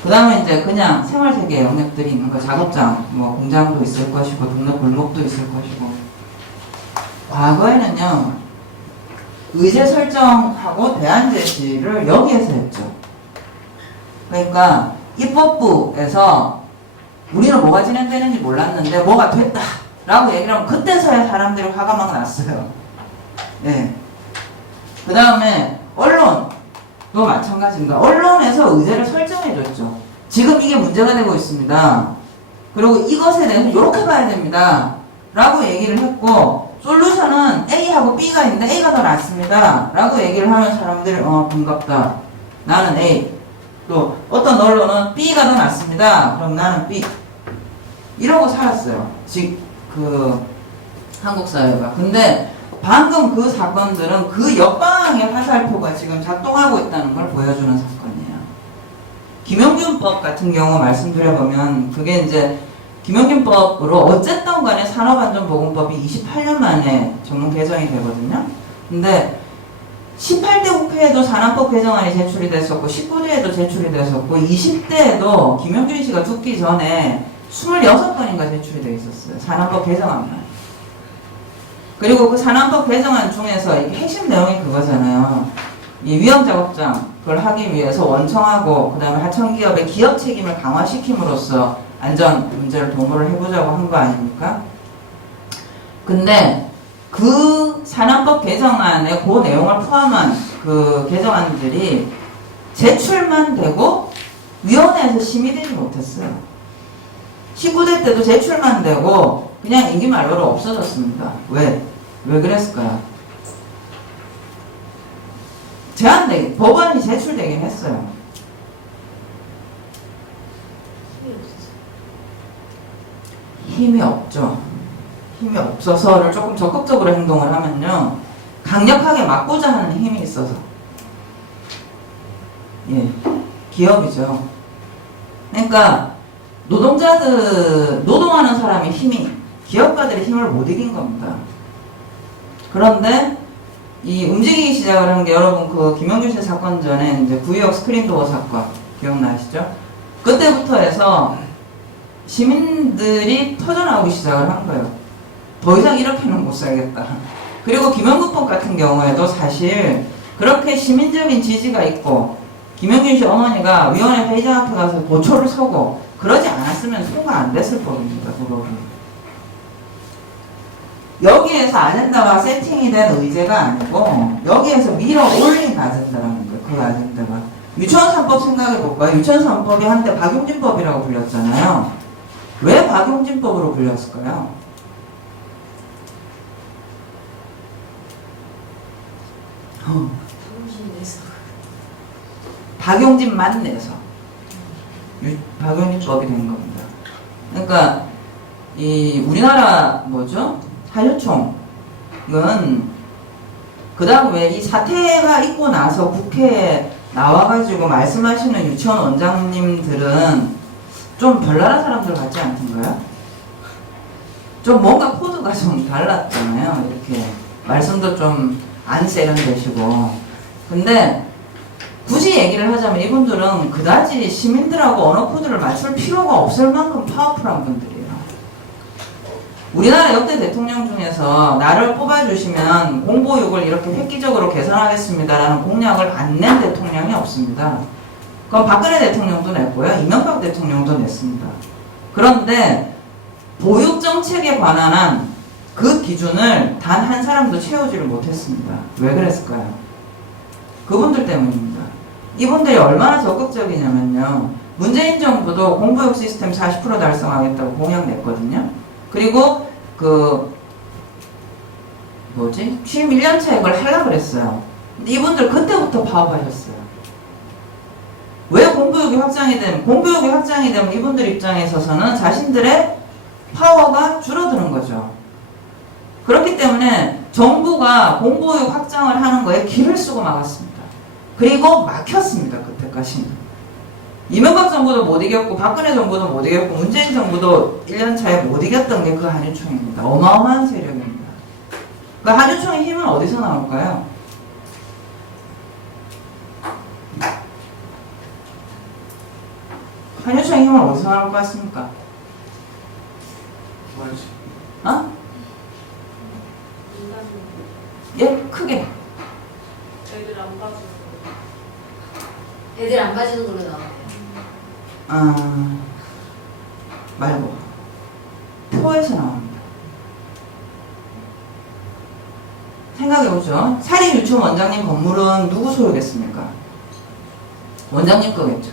그 다음에 이제 그냥 생활세계 영역들이 있는 거, 작업장, 뭐 공장도 있을 것이고 동네 골목도 있을 것이고. 과거에는요 의제 설정하고 대안 제시를 여기에서 했죠. 그러니까 입법부에서 우리는 뭐가 진행되는지 몰랐는데 뭐가 됐다 라고 얘기를 하면 그때서야 사람들이 화가 막 났어요. 네. 그 다음에 언론도 마찬가지입니다. 언론에서 의제를 설정해줬죠. 지금 이게 문제가 되고 있습니다. 그리고 이것에 대해서 이렇게 봐야 됩니다 라고 얘기를 했고 솔루션은 A하고 B가 있는데 A가 더 낫습니다 라고 얘기를 하면 사람들이 반갑다. 나는 A. 또 어떤 언론은 B가 더 낫습니다. 그럼 나는 B. 이러고 살았어요. 한국 사회가. 근데 방금 그 사건들은 그 역방향의 화살표가 지금 작동하고 있다는 걸 보여주는 사건이에요. 김용균법 같은 경우 말씀드려보면 그게 이제 김용균법으로 어쨌든 간에 산업안전보건법이 28년 만에 전문 개정이 되거든요. 근데 18대 국회에도 산안법 개정안이 제출이 됐었고 19대에도 제출이 됐었고 20대에도 김영준 씨가 죽기 전에 26건인가 제출이 돼 있었어요. 산안법 개정안만. 그리고 그 산안법 개정안 중에서 이게 핵심 내용이 그거잖아요. 이 위험작업장 그걸 하기 위해서 원청하고 그 다음에 하청기업의 기업 책임을 강화시킴으로써 안전 문제를 도모를 해보자고 한 거 아닙니까? 근데 그 산안법 개정안에 그 내용을 포함한 그 개정안들이 제출만 되고 위원회에서 심의되지 못했어요. 19대 때도 제출만 되고 그냥 임기 만료로 없어졌습니다. 왜? 왜 그랬을까요? 법안이 제출되긴 했어요. 힘이 없죠. 힘이 없어서를 조금 적극적으로 행동을 하면요. 강력하게 막고자 하는 힘이 있어서. 예. 기업이죠. 그러니까 노동하는 사람의 힘이 기업가들의 힘을 못 이긴 겁니다. 그런데 이 움직이기 시작을 한 게 여러분 그 김영준 씨 사건 전에 이제 구의역 스크린도어 사건 기억나시죠? 그때부터 해서 시민들이 터져나오기 시작을 한 거예요. 더 이상 이렇게는 못 살겠다. 그리고 김영구법 같은 경우에도 사실 그렇게 시민적인 지지가 있고 김영준 씨 어머니가 위원회 회의장 앞에 가서 고초를 서고 그러지 않았으면 통과 안 됐을 법입니다. 그 법이. 여기에서 아젠다가 세팅이 된 의제가 아니고 여기에서 밀어 올린 아젠다라는 거예요. 그 아젠다가. 유치원 3법 생각해볼까요? 유치원 3법이 한때 박용진법이라고 불렸잖아요. 왜 박용진법으로 불렸을까요? 박용진만 내서 박용진법이 된 겁니다. 그러니까 이 우리나라 뭐죠? 한유총 이건 그 다음 왜 이 사태가 있고 나서 국회에 나와가지고 말씀하시는 유치원 원장님들은 좀 별나라 사람들 같지 않던가요? 좀 뭔가 코드가 좀 달랐잖아요. 이렇게 말씀도 좀 안 세련되시고. 근데 굳이 얘기를 하자면 이분들은 그다지 시민들하고 언어 코드를 맞출 필요가 없을 만큼 파워풀한 분들이에요. 우리나라 역대 대통령 중에서 나를 뽑아주시면 공보육을 이렇게 획기적으로 개선하겠습니다라는 공약을 안 낸 대통령이 없습니다. 그건 박근혜 대통령도 냈고요. 이명박 대통령도 냈습니다. 그런데 보육정책에 관한 한 그 기준을 단 한 사람도 채우지를 못했습니다. 왜 그랬을까요? 그분들 때문입니다. 이분들이 얼마나 적극적이냐면요. 문재인 정부도 공보육 시스템 40% 달성하겠다고 공약 냈거든요. 그리고 취임 1년차 이걸 하려고 그랬어요. 근데 이분들 그때부터 파업하셨어요. 왜 공보육이 확장이 되면 이분들 입장에 있어서는 자신들의 파워가 줄어드는 거죠. 그렇기 때문에 정부가 공보육 확장을 하는 거에 길을 쓰고 막았습니다. 그리고 막혔습니다. 그때까지는. 이명박 정부도 못 이겼고 박근혜 정부도 못 이겼고 문재인 정부도 1년차에 못 이겼던 게 그 한유총입니다. 어마어마한 세력입니다. 그 한유총의 힘은 어디서 나올까요? 한유총의 힘은 어디서 나올 것 같습니까? 뭐지? 어? 예? 크게. 애들 안 봐주는 걸로 나와요. 말고 표에서 나옵니다. 생각해보죠. 사립유치원 원장님 건물은 누구 소유겠습니까? 원장님 거겠죠.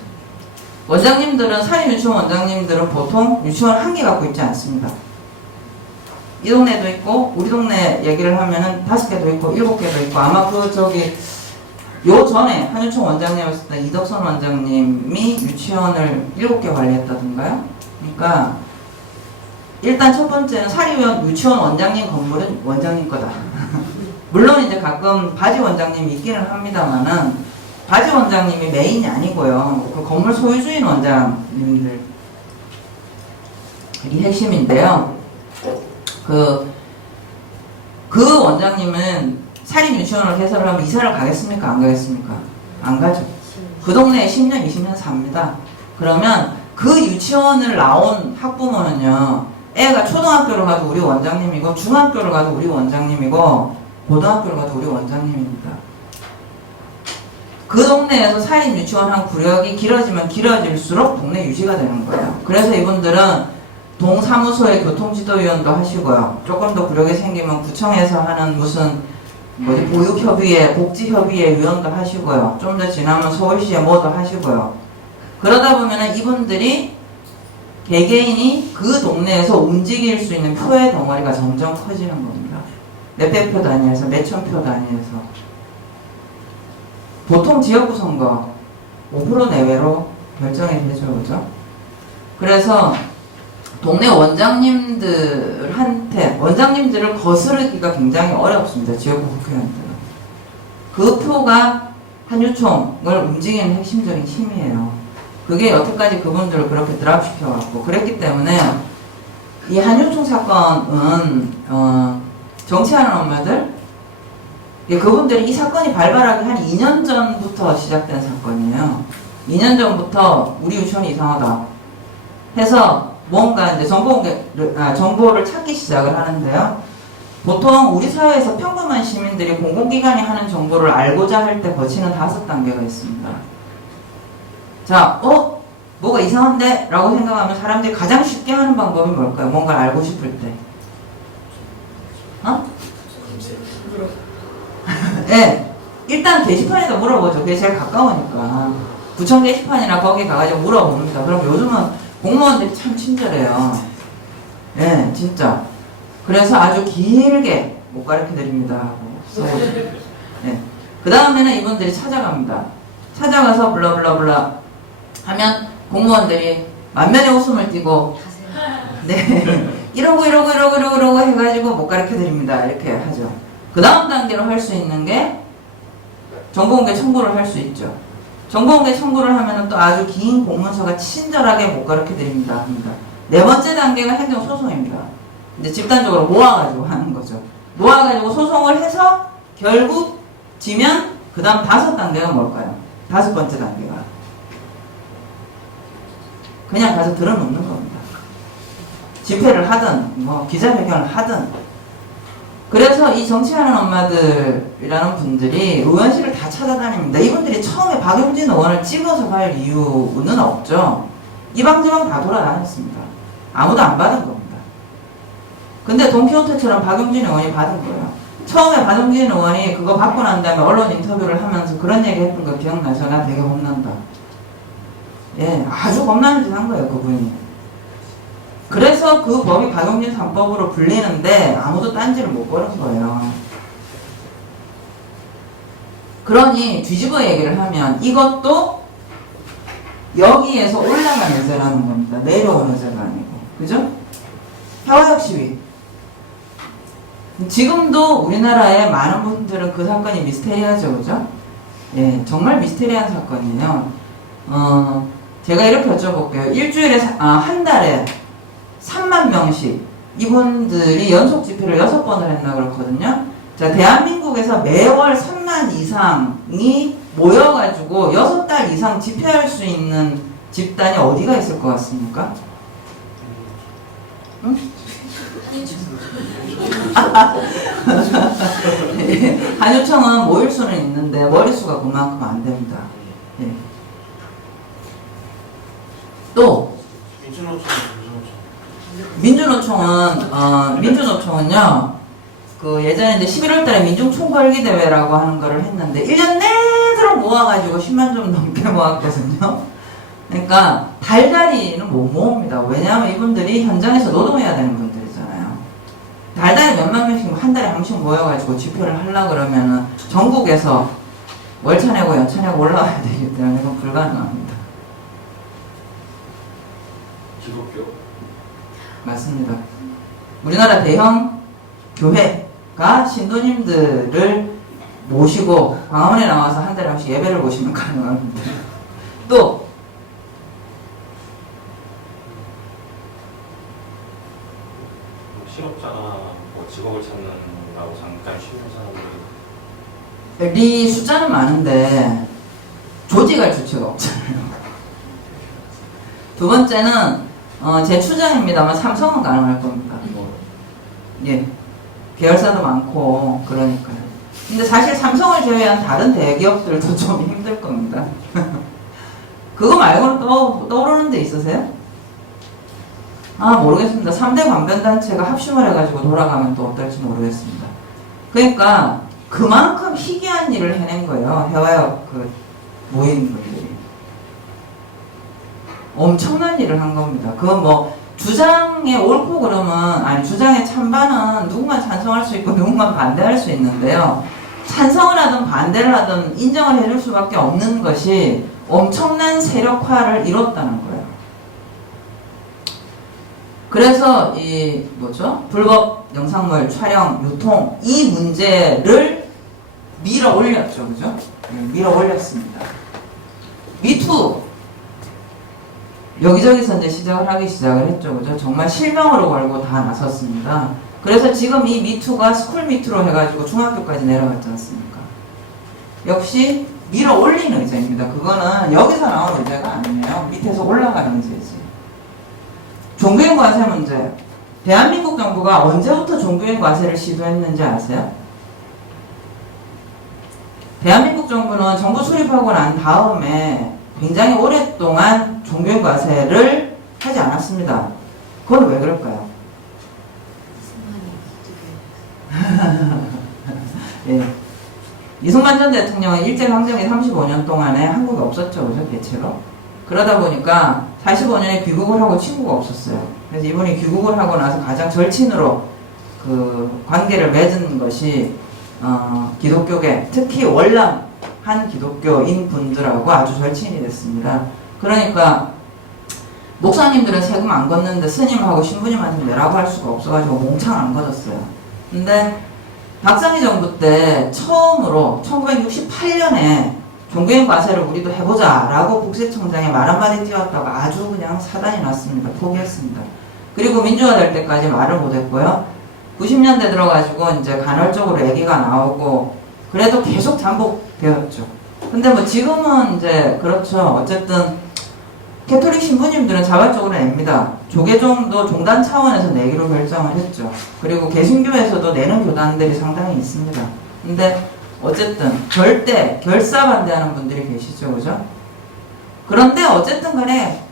원장님들은 사립유치원 원장님들은 보통 유치원 한 개 갖고 있지 않습니다. 이 동네도 있고 우리 동네 얘기를 하면은 5개도 있고 7개도 있고 아마 요 전에 한유총 원장님이었을 때 이덕선 원장님이 유치원을 7개 관리했다던가요? 그러니까 일단 첫 번째는 유치원 원장님 건물은 원장님 거다. 물론 이제 가끔 바지 원장님이 있기는 합니다만은 바지 원장님이 메인이 아니고요. 그 건물 소유주인 원장님들이 핵심인데요. 그 원장님은 살인 유치원을 개설을 하면 이사를 가겠습니까? 안 가겠습니까? 안 가죠. 그 동네에 10년, 20년 삽니다. 그러면 그 유치원을 나온 학부모는요, 애가 초등학교를 가도 우리 원장님이고, 중학교를 가도 우리 원장님이고, 고등학교를 가도 우리 원장님입니다. 그 동네에서 살인 유치원 한 구력이 길어지면 길어질수록 동네 유지가 되는 거예요. 그래서 이분들은 동사무소의 교통지도위원도 하시고요. 조금 더 구력이 생기면 구청에서 하는 무슨 보육협의회, 복지협의회 위원도 하시고요. 좀 더 지나면 서울시에 뭐도 하시고요. 그러다 보면은 이분들이 개개인이 그 동네에서 움직일 수 있는 표의 덩어리가 점점 커지는 겁니다. 몇백 표 단위에서 몇천 표 단위에서. 보통 지역구 선거 5% 내외로 결정이 되죠, 그죠? 그래서 동네 원장님들을 거스르기가 굉장히 어렵습니다. 지역구 국회의원들은. 그 표가 한유총을 움직이는 핵심적인 힘이에요. 그게 여태까지 그분들을 그렇게 드랍시켜왔고, 그랬기 때문에 이 한유총 사건은 정치하는 엄마들, 그분들이 이 사건이 발발하기 한 2년 전부터 시작된 사건이에요. 2년 전부터 우리 유치원이 이상하다 해서 뭔가 이제 정보를 찾기 시작을 하는데요. 보통 우리 사회에서 평범한 시민들이 공공기관이 하는 정보를 알고자 할 때 거치는 5단계가 있습니다. 자, 뭐가 이상한데? 라고 생각하면 사람들이 가장 쉽게 하는 방법이 뭘까요? 뭔가를 알고 싶을 때. 네, 일단 게시판에다 물어보죠. 그게 제일 가까우니까. 구청 게시판이나 거기 가가지고 물어봅니다. 그럼 요즘은 공무원들이 참 친절해요. 네, 진짜. 그래서 아주 길게 못 가르쳐 드립니다 하고 써야죠. 네. 그 다음에는 이분들이 찾아갑니다. 찾아가서 블라블라블라 하면 공무원들이 만면에 웃음을 띠고 네 이러고 해가지고 못 가르쳐 드립니다 이렇게 하죠. 그 다음 단계로 할 수 있는 게 정보공개 청구를 할 수 있죠. 정보공개 청구를 하면은 또 아주 긴 공문서가 친절하게 못 가르쳐 드립니다 합니다. 네 번째 단계가 행정소송입니다. 이제 집단적으로 모아가지고 하는 거죠. 모아가지고 소송을 해서 결국 지면 그 다음 5단계가 뭘까요? 5번째 단계가 그냥 가서 들어놓는 겁니다. 집회를 하든 뭐 기자회견을 하든. 그래서 이 정치하는 엄마들이라는 분들이 의원실을 다 찾아다닙니다. 이분들이 처음에 박용진 의원을 찍어서 갈 이유는 없죠. 이방지방 다 돌아다녔습니다. 아무도 안 받은 겁니다. 근데 돈키호테처럼 박용진 의원이 받은 거예요. 처음에 박용진 의원이 그거 받고 난 다음에 언론 인터뷰를 하면서 그런 얘기 했던 거 기억나죠? 나 되게 혼난다. 예, 아주 겁나는 짓 한 거예요, 그분이. 그래서 그 법이 박용진 3법으로 불리는데 아무도 딴지를 못 거는 거예요. 그러니 뒤집어 얘기를 하면 이것도 여기에서 올라간 의제라는 겁니다. 내려온 의제가 아니고. 그죠? 혀역 시위. 지금도 우리나라의 많은 분들은 그 사건이 미스테리하죠, 그죠? 예, 정말 미스테리한 사건이에요. 제가 이렇게 여쭤볼게요. 일주일에, 한 달에 3만 명씩 이분들이 연속 집회를 6번을 했나 그렇거든요. 자, 대한민국에서 매월 3만 이상이 모여가지고 6달 이상 집회할 수 있는 집단이 어디가 있을 것 같습니까? 응? 한유총은 모일 수는 있는데 머릿수가 그만큼 안 됩니다. 예. 또 민주노총은요 그 예전에 이제 11월달에 민중총궐기 대회라고 하는 거를 했는데 1년 내도록 모아가지고 10만 좀 넘게 모았거든요. 그러니까 달달이는 못 모읍니다. 왜냐하면 이분들이 현장에서 노동해야 되는 분들이잖아요. 달달이 몇만 명씩 한 달에 한 번씩 모여가지고 집회를 하려고 그러면은 전국에서 월차 내고 연차 내고 올라와야 되기 때문에 이건 불가능합니다. 기독교? 맞습니다. 우리나라 대형 교회가 신도님들을 모시고 광화문에 나와서 한 달에 한 번씩 예배를 보시면 가능합니다. 또 실업자나 뭐 직업을 찾는다고 잠깐 쉬는 사람들이 리 숫자는 많은데 조직할 주체가 없잖아요. 두 번째는 제 추정입니다만 삼성은 가능할 겁니다. 예, 계열사도 많고 그러니까요. 근데 사실 삼성을 제외한 다른 대기업들도 좀 힘들 겁니다. 그거 말고는 떠오르는 데 있으세요? 아, 모르겠습니다. 3대 관변단체가 합심을 해가지고 돌아가면 또 어떨지 모르겠습니다. 그러니까 그만큼 희귀한 일을 해낸 거예요. 해와역 그 모임분들이. 엄청난 일을 한 겁니다. 그건 뭐 주장에 옳고 그러면, 아니 주장에 찬반은 누군가 찬성할 수 있고 누군가 반대할 수 있는데요. 찬성을 하든 반대를 하든 인정을 해줄 수밖에 없는 것이 엄청난 세력화를 이뤘다는 거예요. 그래서 이 뭐죠? 불법 영상물 촬영, 유통 이 문제를 밀어 올렸죠, 그죠? 밀어 올렸습니다. 미투 여기저기서 이제 시작을 했죠, 그죠? 정말 실명으로 걸고 다 나섰습니다. 그래서 지금 이 미투가 스쿨 미투로 해가지고 중학교까지 내려갔지 않습니까? 역시 밀어 올리는 의제입니다. 그거는 여기서 나온 의제가 아니에요. 밑에서 올라가는 의제지. 종교인 과세 문제. 대한민국 정부가 언제부터 종교인 과세를 시도했는지 아세요? 대한민국 정부는 정부 수립하고 난 다음에 굉장히 오랫동안 종교인 과세를 하지 않았습니다. 그건 왜 그럴까요? 예. 이승만 전 대통령은 일제강점기 35년 동안에 한국에 없었죠, 그죠? 대체로. 그러다 보니까 45년에 귀국을 하고 친구가 없었어요. 그래서 이분이 귀국을 하고 나서 가장 절친으로 그 관계를 맺은 것이 기독교계, 특히 월남한 기독교인 분들하고 아주 절친이 됐습니다. 그러니까 목사님들은 세금 안 걷는데 스님하고 신부님한테 내라고 할 수가 없어가지고 몽창 안 걷었어요. 근데 박정희 정부 때 처음으로 1968년에 종교인 과세를 우리도 해보자 라고 국세청장에 말 한마디 띄웠다고 아주 그냥 사단이 났습니다. 포기했습니다. 그리고 민주화 될 때까지 말을 못했고요. 90년대 들어가지고 이제 간헐적으로 얘기가 나오고 그래도 계속 잠복되었죠. 근데 뭐 지금은 이제 그렇죠. 어쨌든 캐톨릭 신부님들은 자발적으로 냅니다. 조계종도 종단 차원에서 내기로 결정을 했죠. 그리고 개신교에서도 내는 교단들이 상당히 있습니다. 근데 어쨌든 절대 결사 반대하는 분들이 계시죠, 그죠? 그런데 어쨌든 간에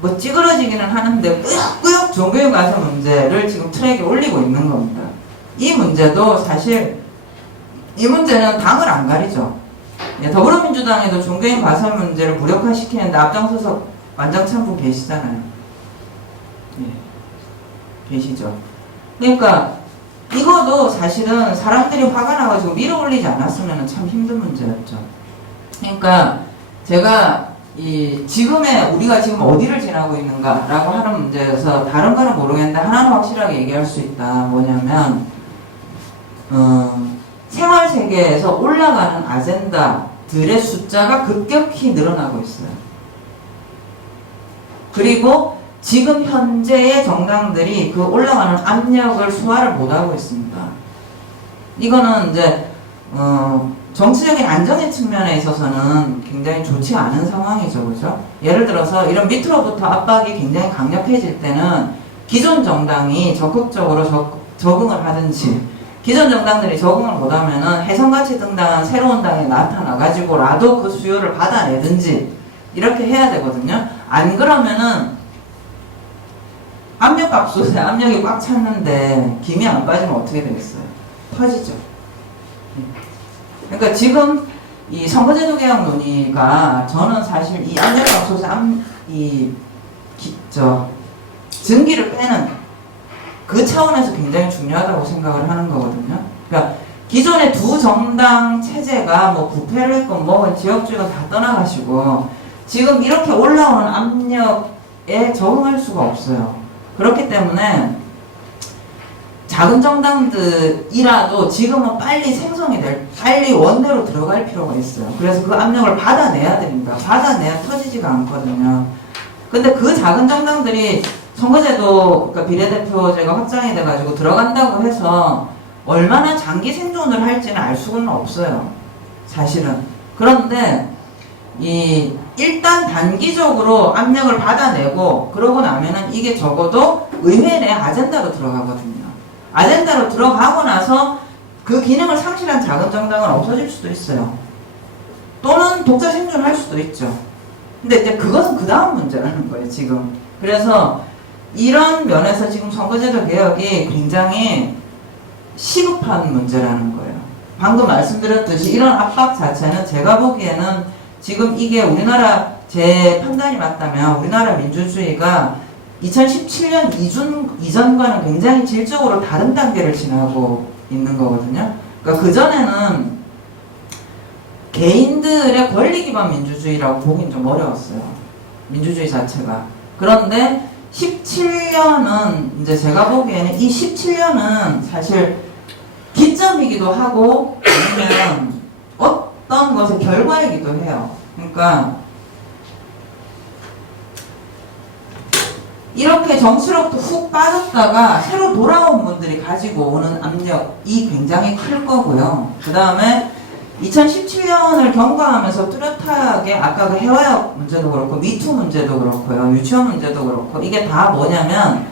뭐 찌그러지기는 하는데 꾸역꾸역 종교인 과세 문제를 지금 트랙에 올리고 있는 겁니다. 이 문제도 사실 이 문제는 당을 안 가리죠. 예, 더불어민주당에도 종교인 과세 문제를 무력화시키는데 앞장서서 완장참부 계시잖아요. 예, 계시죠. 그러니까 이거도 사실은 사람들이 화가 나가지고 밀어 올리지 않았으면 참 힘든 문제였죠. 그러니까 제가 지금의 우리가 지금 어디를 지나고 있는가라고 하는 문제에서 다른 거는 모르겠는데 하나는 확실하게 얘기할 수 있다. 뭐냐면 생활 세계에서 올라가는 아젠다들의 숫자가 급격히 늘어나고 있어요. 그리고 지금 현재의 정당들이 그 올라가는 압력을 소화를 못하고 있습니다. 이거는 이제 정치적인 안정의 측면에 있어서는 굉장히 좋지 않은 상황이죠, 그죠? 예를 들어서 이런 밑으로부터 압박이 굉장히 강력해질 때는 기존 정당이 적극적으로 적응을 하든지, 기존 정당들이 적응을 못하면은 혜성같이 등당한 새로운 당이 나타나가지고라도 그 수요를 받아내든지 이렇게 해야 되거든요. 안 그러면은 압력밥솥에 압력이 꽉 찼는데 김이 안 빠지면 어떻게 되겠어요? 터지죠. 그러니까 지금 이 선거제도 개혁 논의가 저는 사실 이 압력밥솥에 증기를 빼는 그 차원에서 굉장히 중요하다고 생각을 하는 거거든요. 그러니까 기존의 두 정당 체제가 뭐 부패를 했건 뭐 지역주의가 다 떠나가시고 지금 이렇게 올라오는 압력에 적응할 수가 없어요. 그렇기 때문에 작은 정당들이라도 지금은 빨리 원내로 들어갈 필요가 있어요. 그래서 그 압력을 받아내야 됩니다. 받아내야 터지지가 않거든요. 근데 그 작은 정당들이 선거제도, 그러니까 비례대표제가 확장이 돼가지고 들어간다고 해서 얼마나 장기 생존을 할지는 알 수는 없어요. 사실은. 그런데 일단 단기적으로 압력을 받아내고 그러고 나면은 이게 적어도 의회 내 아젠다로 들어가거든요. 아젠다로 들어가고 나서 그 기능을 상실한 작은 정당은 없어질 수도 있어요. 또는 독자 생존할 수도 있죠. 근데 이제 그것은 그 다음 문제라는 거예요, 지금. 그래서 이런 면에서 지금 선거제도 개혁이 굉장히 시급한 문제라는 거예요. 방금 말씀드렸듯이 이런 압박 자체는 제가 보기에는 지금 이게 우리나라, 제 판단이 맞다면 우리나라 민주주의가 2017년 이전과는 굉장히 질적으로 다른 단계를 지나고 있는 거거든요. 그러니까 그전에는 개인들의 권리 기반 민주주의라고 보긴 좀 어려웠어요. 민주주의 자체가. 그런데 17년은 이제 제가 보기에는 이 17년은 사실 기점이기도 하고 아니면 어떤 것의 결과이기도 해요. 그러니까 이렇게 정치로부터 훅 빠졌다가 새로 돌아온 분들이 가지고 오는 압력이 굉장히 클 거고요. 그 다음에 2017년을 경과하면서 뚜렷하게 아까 그 해와역 문제도 그렇고 미투 문제도 그렇고요. 유치원 문제도 그렇고 이게 다 뭐냐면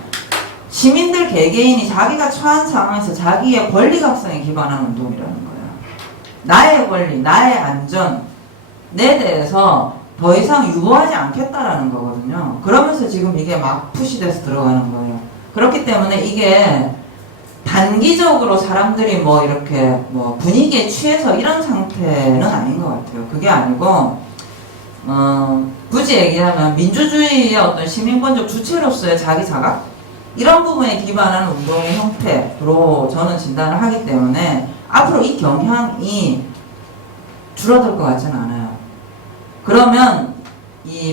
시민들 개개인이 자기가 처한 상황에서 자기의 권리 각성에 기반한 운동이라는 거예요. 나의 권리, 나의 안전에 대해서 더 이상 유보하지 않겠다라는 거거든요. 그러면서 지금 이게 막 푸시돼서 들어가는 거예요. 그렇기 때문에 이게 단기적으로 사람들이 뭐 이렇게 뭐 분위기에 취해서 이런 상태는 아닌 것 같아요. 그게 아니고 굳이 얘기하면 민주주의의 어떤 시민권적 주체로서의 자기 자각 이런 부분에 기반한 운동의 형태로 저는 진단을 하기 때문에 앞으로 이 경향이 줄어들 것 같지는 않아요. 그러면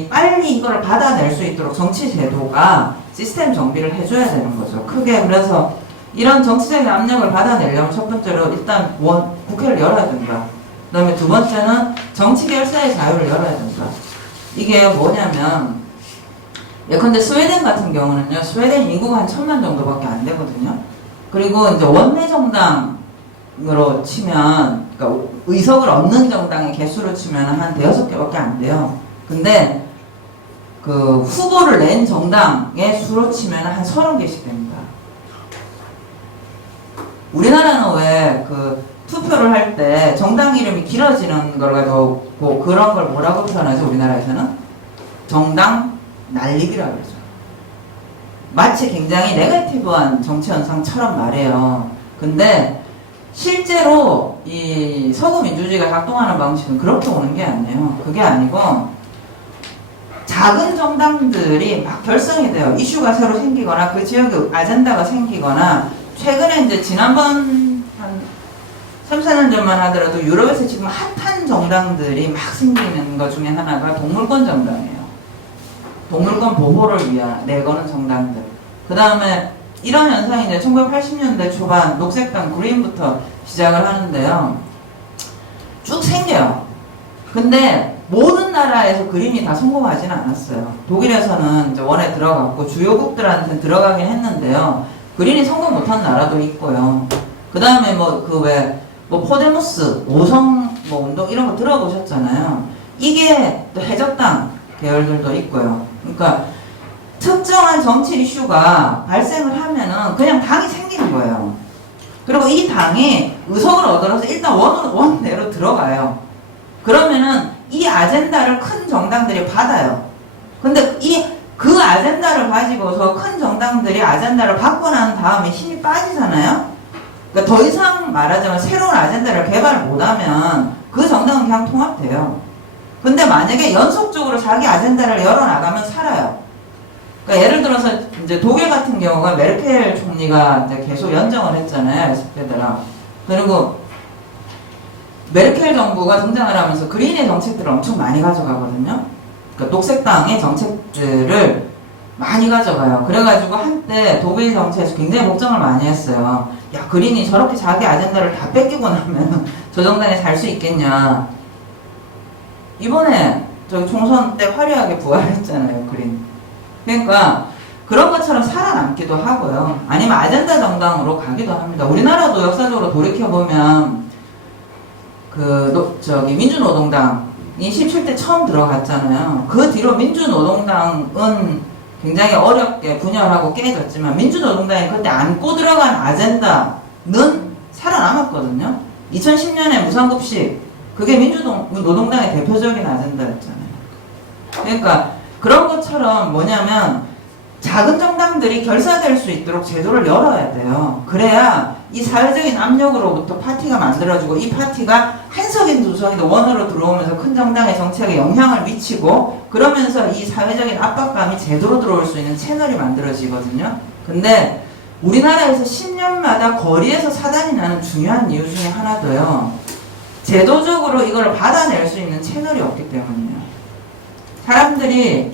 빨리 이걸 받아낼 수 있도록 정치 제도가 시스템 정비를 해줘야 되는 거죠. 크게. 그래서 이런 정치적인 압력을 받아내려면 첫 번째로 일단 국회를 열어야 된다. 그 다음에 두 번째는 정치 결사의 자유를 열어야 된다. 이게 뭐냐면 예컨대 스웨덴 같은 경우는요, 스웨덴 인구가 한 1000만 정도밖에 안 되거든요. 그리고 이제 원내 정당으로 치면, 그러니까 의석을 얻는 정당의 개수로 치면 한 5개밖에 안 돼요. 근데 그 후보를 낸 정당의 수로 치면 한 30개씩 됩니다. 우리나라는 왜 그 투표를 할 때 정당 이름이 길어지는 걸 가지고 그런 걸 뭐라고 표현하죠? 우리나라에서는 정당 난립이라고 그러죠. 마치 굉장히 네거티브한 정치 현상처럼 말해요. 근데 실제로 이 서구 민주주의가 작동하는 방식은 그렇게 오는 게 아니에요. 그게 아니고 작은 정당들이 막 결성이 돼요. 이슈가 새로 생기거나 그 지역에 아젠다가 생기거나 최근에 이제 지난번 한 3, 4년 전만 하더라도 유럽에서 지금 핫한 정당들이 막 생기는 것 중에 하나가 동물권 정당이에요. 동물권 보호를 위한 내거는 정당들. 그 다음에 이런 현상이 이제 1980년대 초반 녹색당 그린부터 시작을 하는데요. 쭉 생겨요. 근데 모든 나라에서 그린이 다 성공하지는 않았어요. 독일에서는 이제 원에 들어갔고 주요국들한테는 들어가긴 했는데요. 그린이 성공 못한 나라도 있고요. 그 다음에 뭐 포데모스, 오성 뭐 운동 이런 거 들어보셨잖아요. 이게 또 해적당 계열들도 있고요. 그러니까 특정한 정치 이슈가 발생을 하면은 그냥 당이 생기는 거예요. 그리고 이 당이 의석을 얻어서 일단 원내로 들어가요. 그러면은 이 아젠다를 큰 정당들이 받아요. 근데 그 아젠다를 가지고서 큰 정당들이 아젠다를 받고 난 다음에 힘이 빠지잖아요. 그러니까 더 이상 말하자면 새로운 아젠다를 개발 못하면 그 정당은 그냥 통합돼요. 근데 만약에 연속적으로 자기 아젠다를 열어나가면 살아요. 그러니까 예를 들어서 이제 독일 같은 경우가 메르켈 총리가 이제 계속 연정을 했잖아요. SPD랑. 그리고 메르켈 정부가 등장을 하면서 그린의 정책들을 엄청 많이 가져가거든요. 그러니까 녹색당의 정책들을 많이 가져가요. 그래가지고 한때 독일 정치에서 굉장히 걱정을 많이 했어요. 야, 그린이 저렇게 자기 아젠다를 다 뺏기고 나면 저 정당에 살 수 있겠냐. 이번에 저기 총선 때 화려하게 부활했잖아요, 그린. 그러니까 그런 것처럼 살아남기도 하고요. 아니면 아젠다 정당으로 가기도 합니다. 우리나라도 역사적으로 돌이켜보면 민주노동당이 17대 처음 들어갔잖아요. 그 뒤로 민주노동당은 굉장히 어렵게 분열하고 깨졌지만 민주노동당이 그때 안고 들어간 아젠다는 살아남았거든요. 2010년에 무상급식, 그게 민주노동당의 대표적인 아젠다였잖아요. 그러니까 그런 것처럼 뭐냐면 작은 정당들이 결사될 수 있도록 제도를 열어야 돼요. 그래야 이 사회적인 압력으로부터 파티가 만들어지고 이 파티가 한석인 두석이도 원으로 들어오면서 큰 정당의 정책에 영향을 미치고 그러면서 이 사회적인 압박감이 제도로 들어올 수 있는 채널이 만들어지거든요. 근데 우리나라에서 10년마다 거리에서 사단이 나는 중요한 이유 중에 하나도요. 제도적으로 이걸 받아낼 수 있는 채널이 없기 때문이에요. 사람들이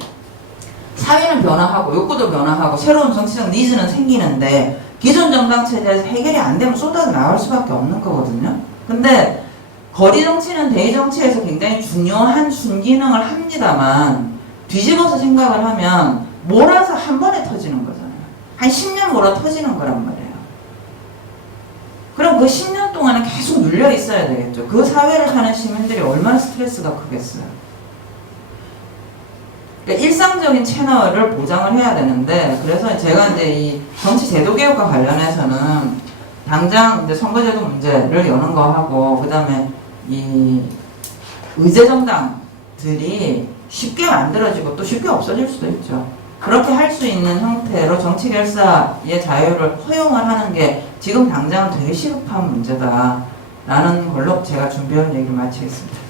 사회는 변화하고 욕구도 변화하고 새로운 정치적 니즈는 생기는데 기존 정당 체제에서 해결이 안 되면 쏟아져 나올 수밖에 없는 거거든요. 근데 거리 정치는 대의 정치에서 굉장히 중요한 순기능을 합니다만 뒤집어서 생각을 하면 몰아서 한 번에 터지는 거잖아요. 한 10년 몰아 터지는 거란 말이에요. 그럼 그 10년 동안은 계속 눌려 있어야 되겠죠. 그 사회를 사는 시민들이 얼마나 스트레스가 크겠어요. 그러니까 일상적인 채널을 보장을 해야 되는데, 그래서 제가 이제 이 정치 제도 개혁과 관련해서는 당장 이제 선거제도 문제를 여는 거 하고, 그 다음에 이 의제 정당들이 쉽게 만들어지고 또 쉽게 없어질 수도 있죠. 그렇게 할 수 있는 형태로 정치 결사의 자유를 허용을 하는 게 지금 당장 되게 시급한 문제다라는 걸로 제가 준비한 얘기를 마치겠습니다.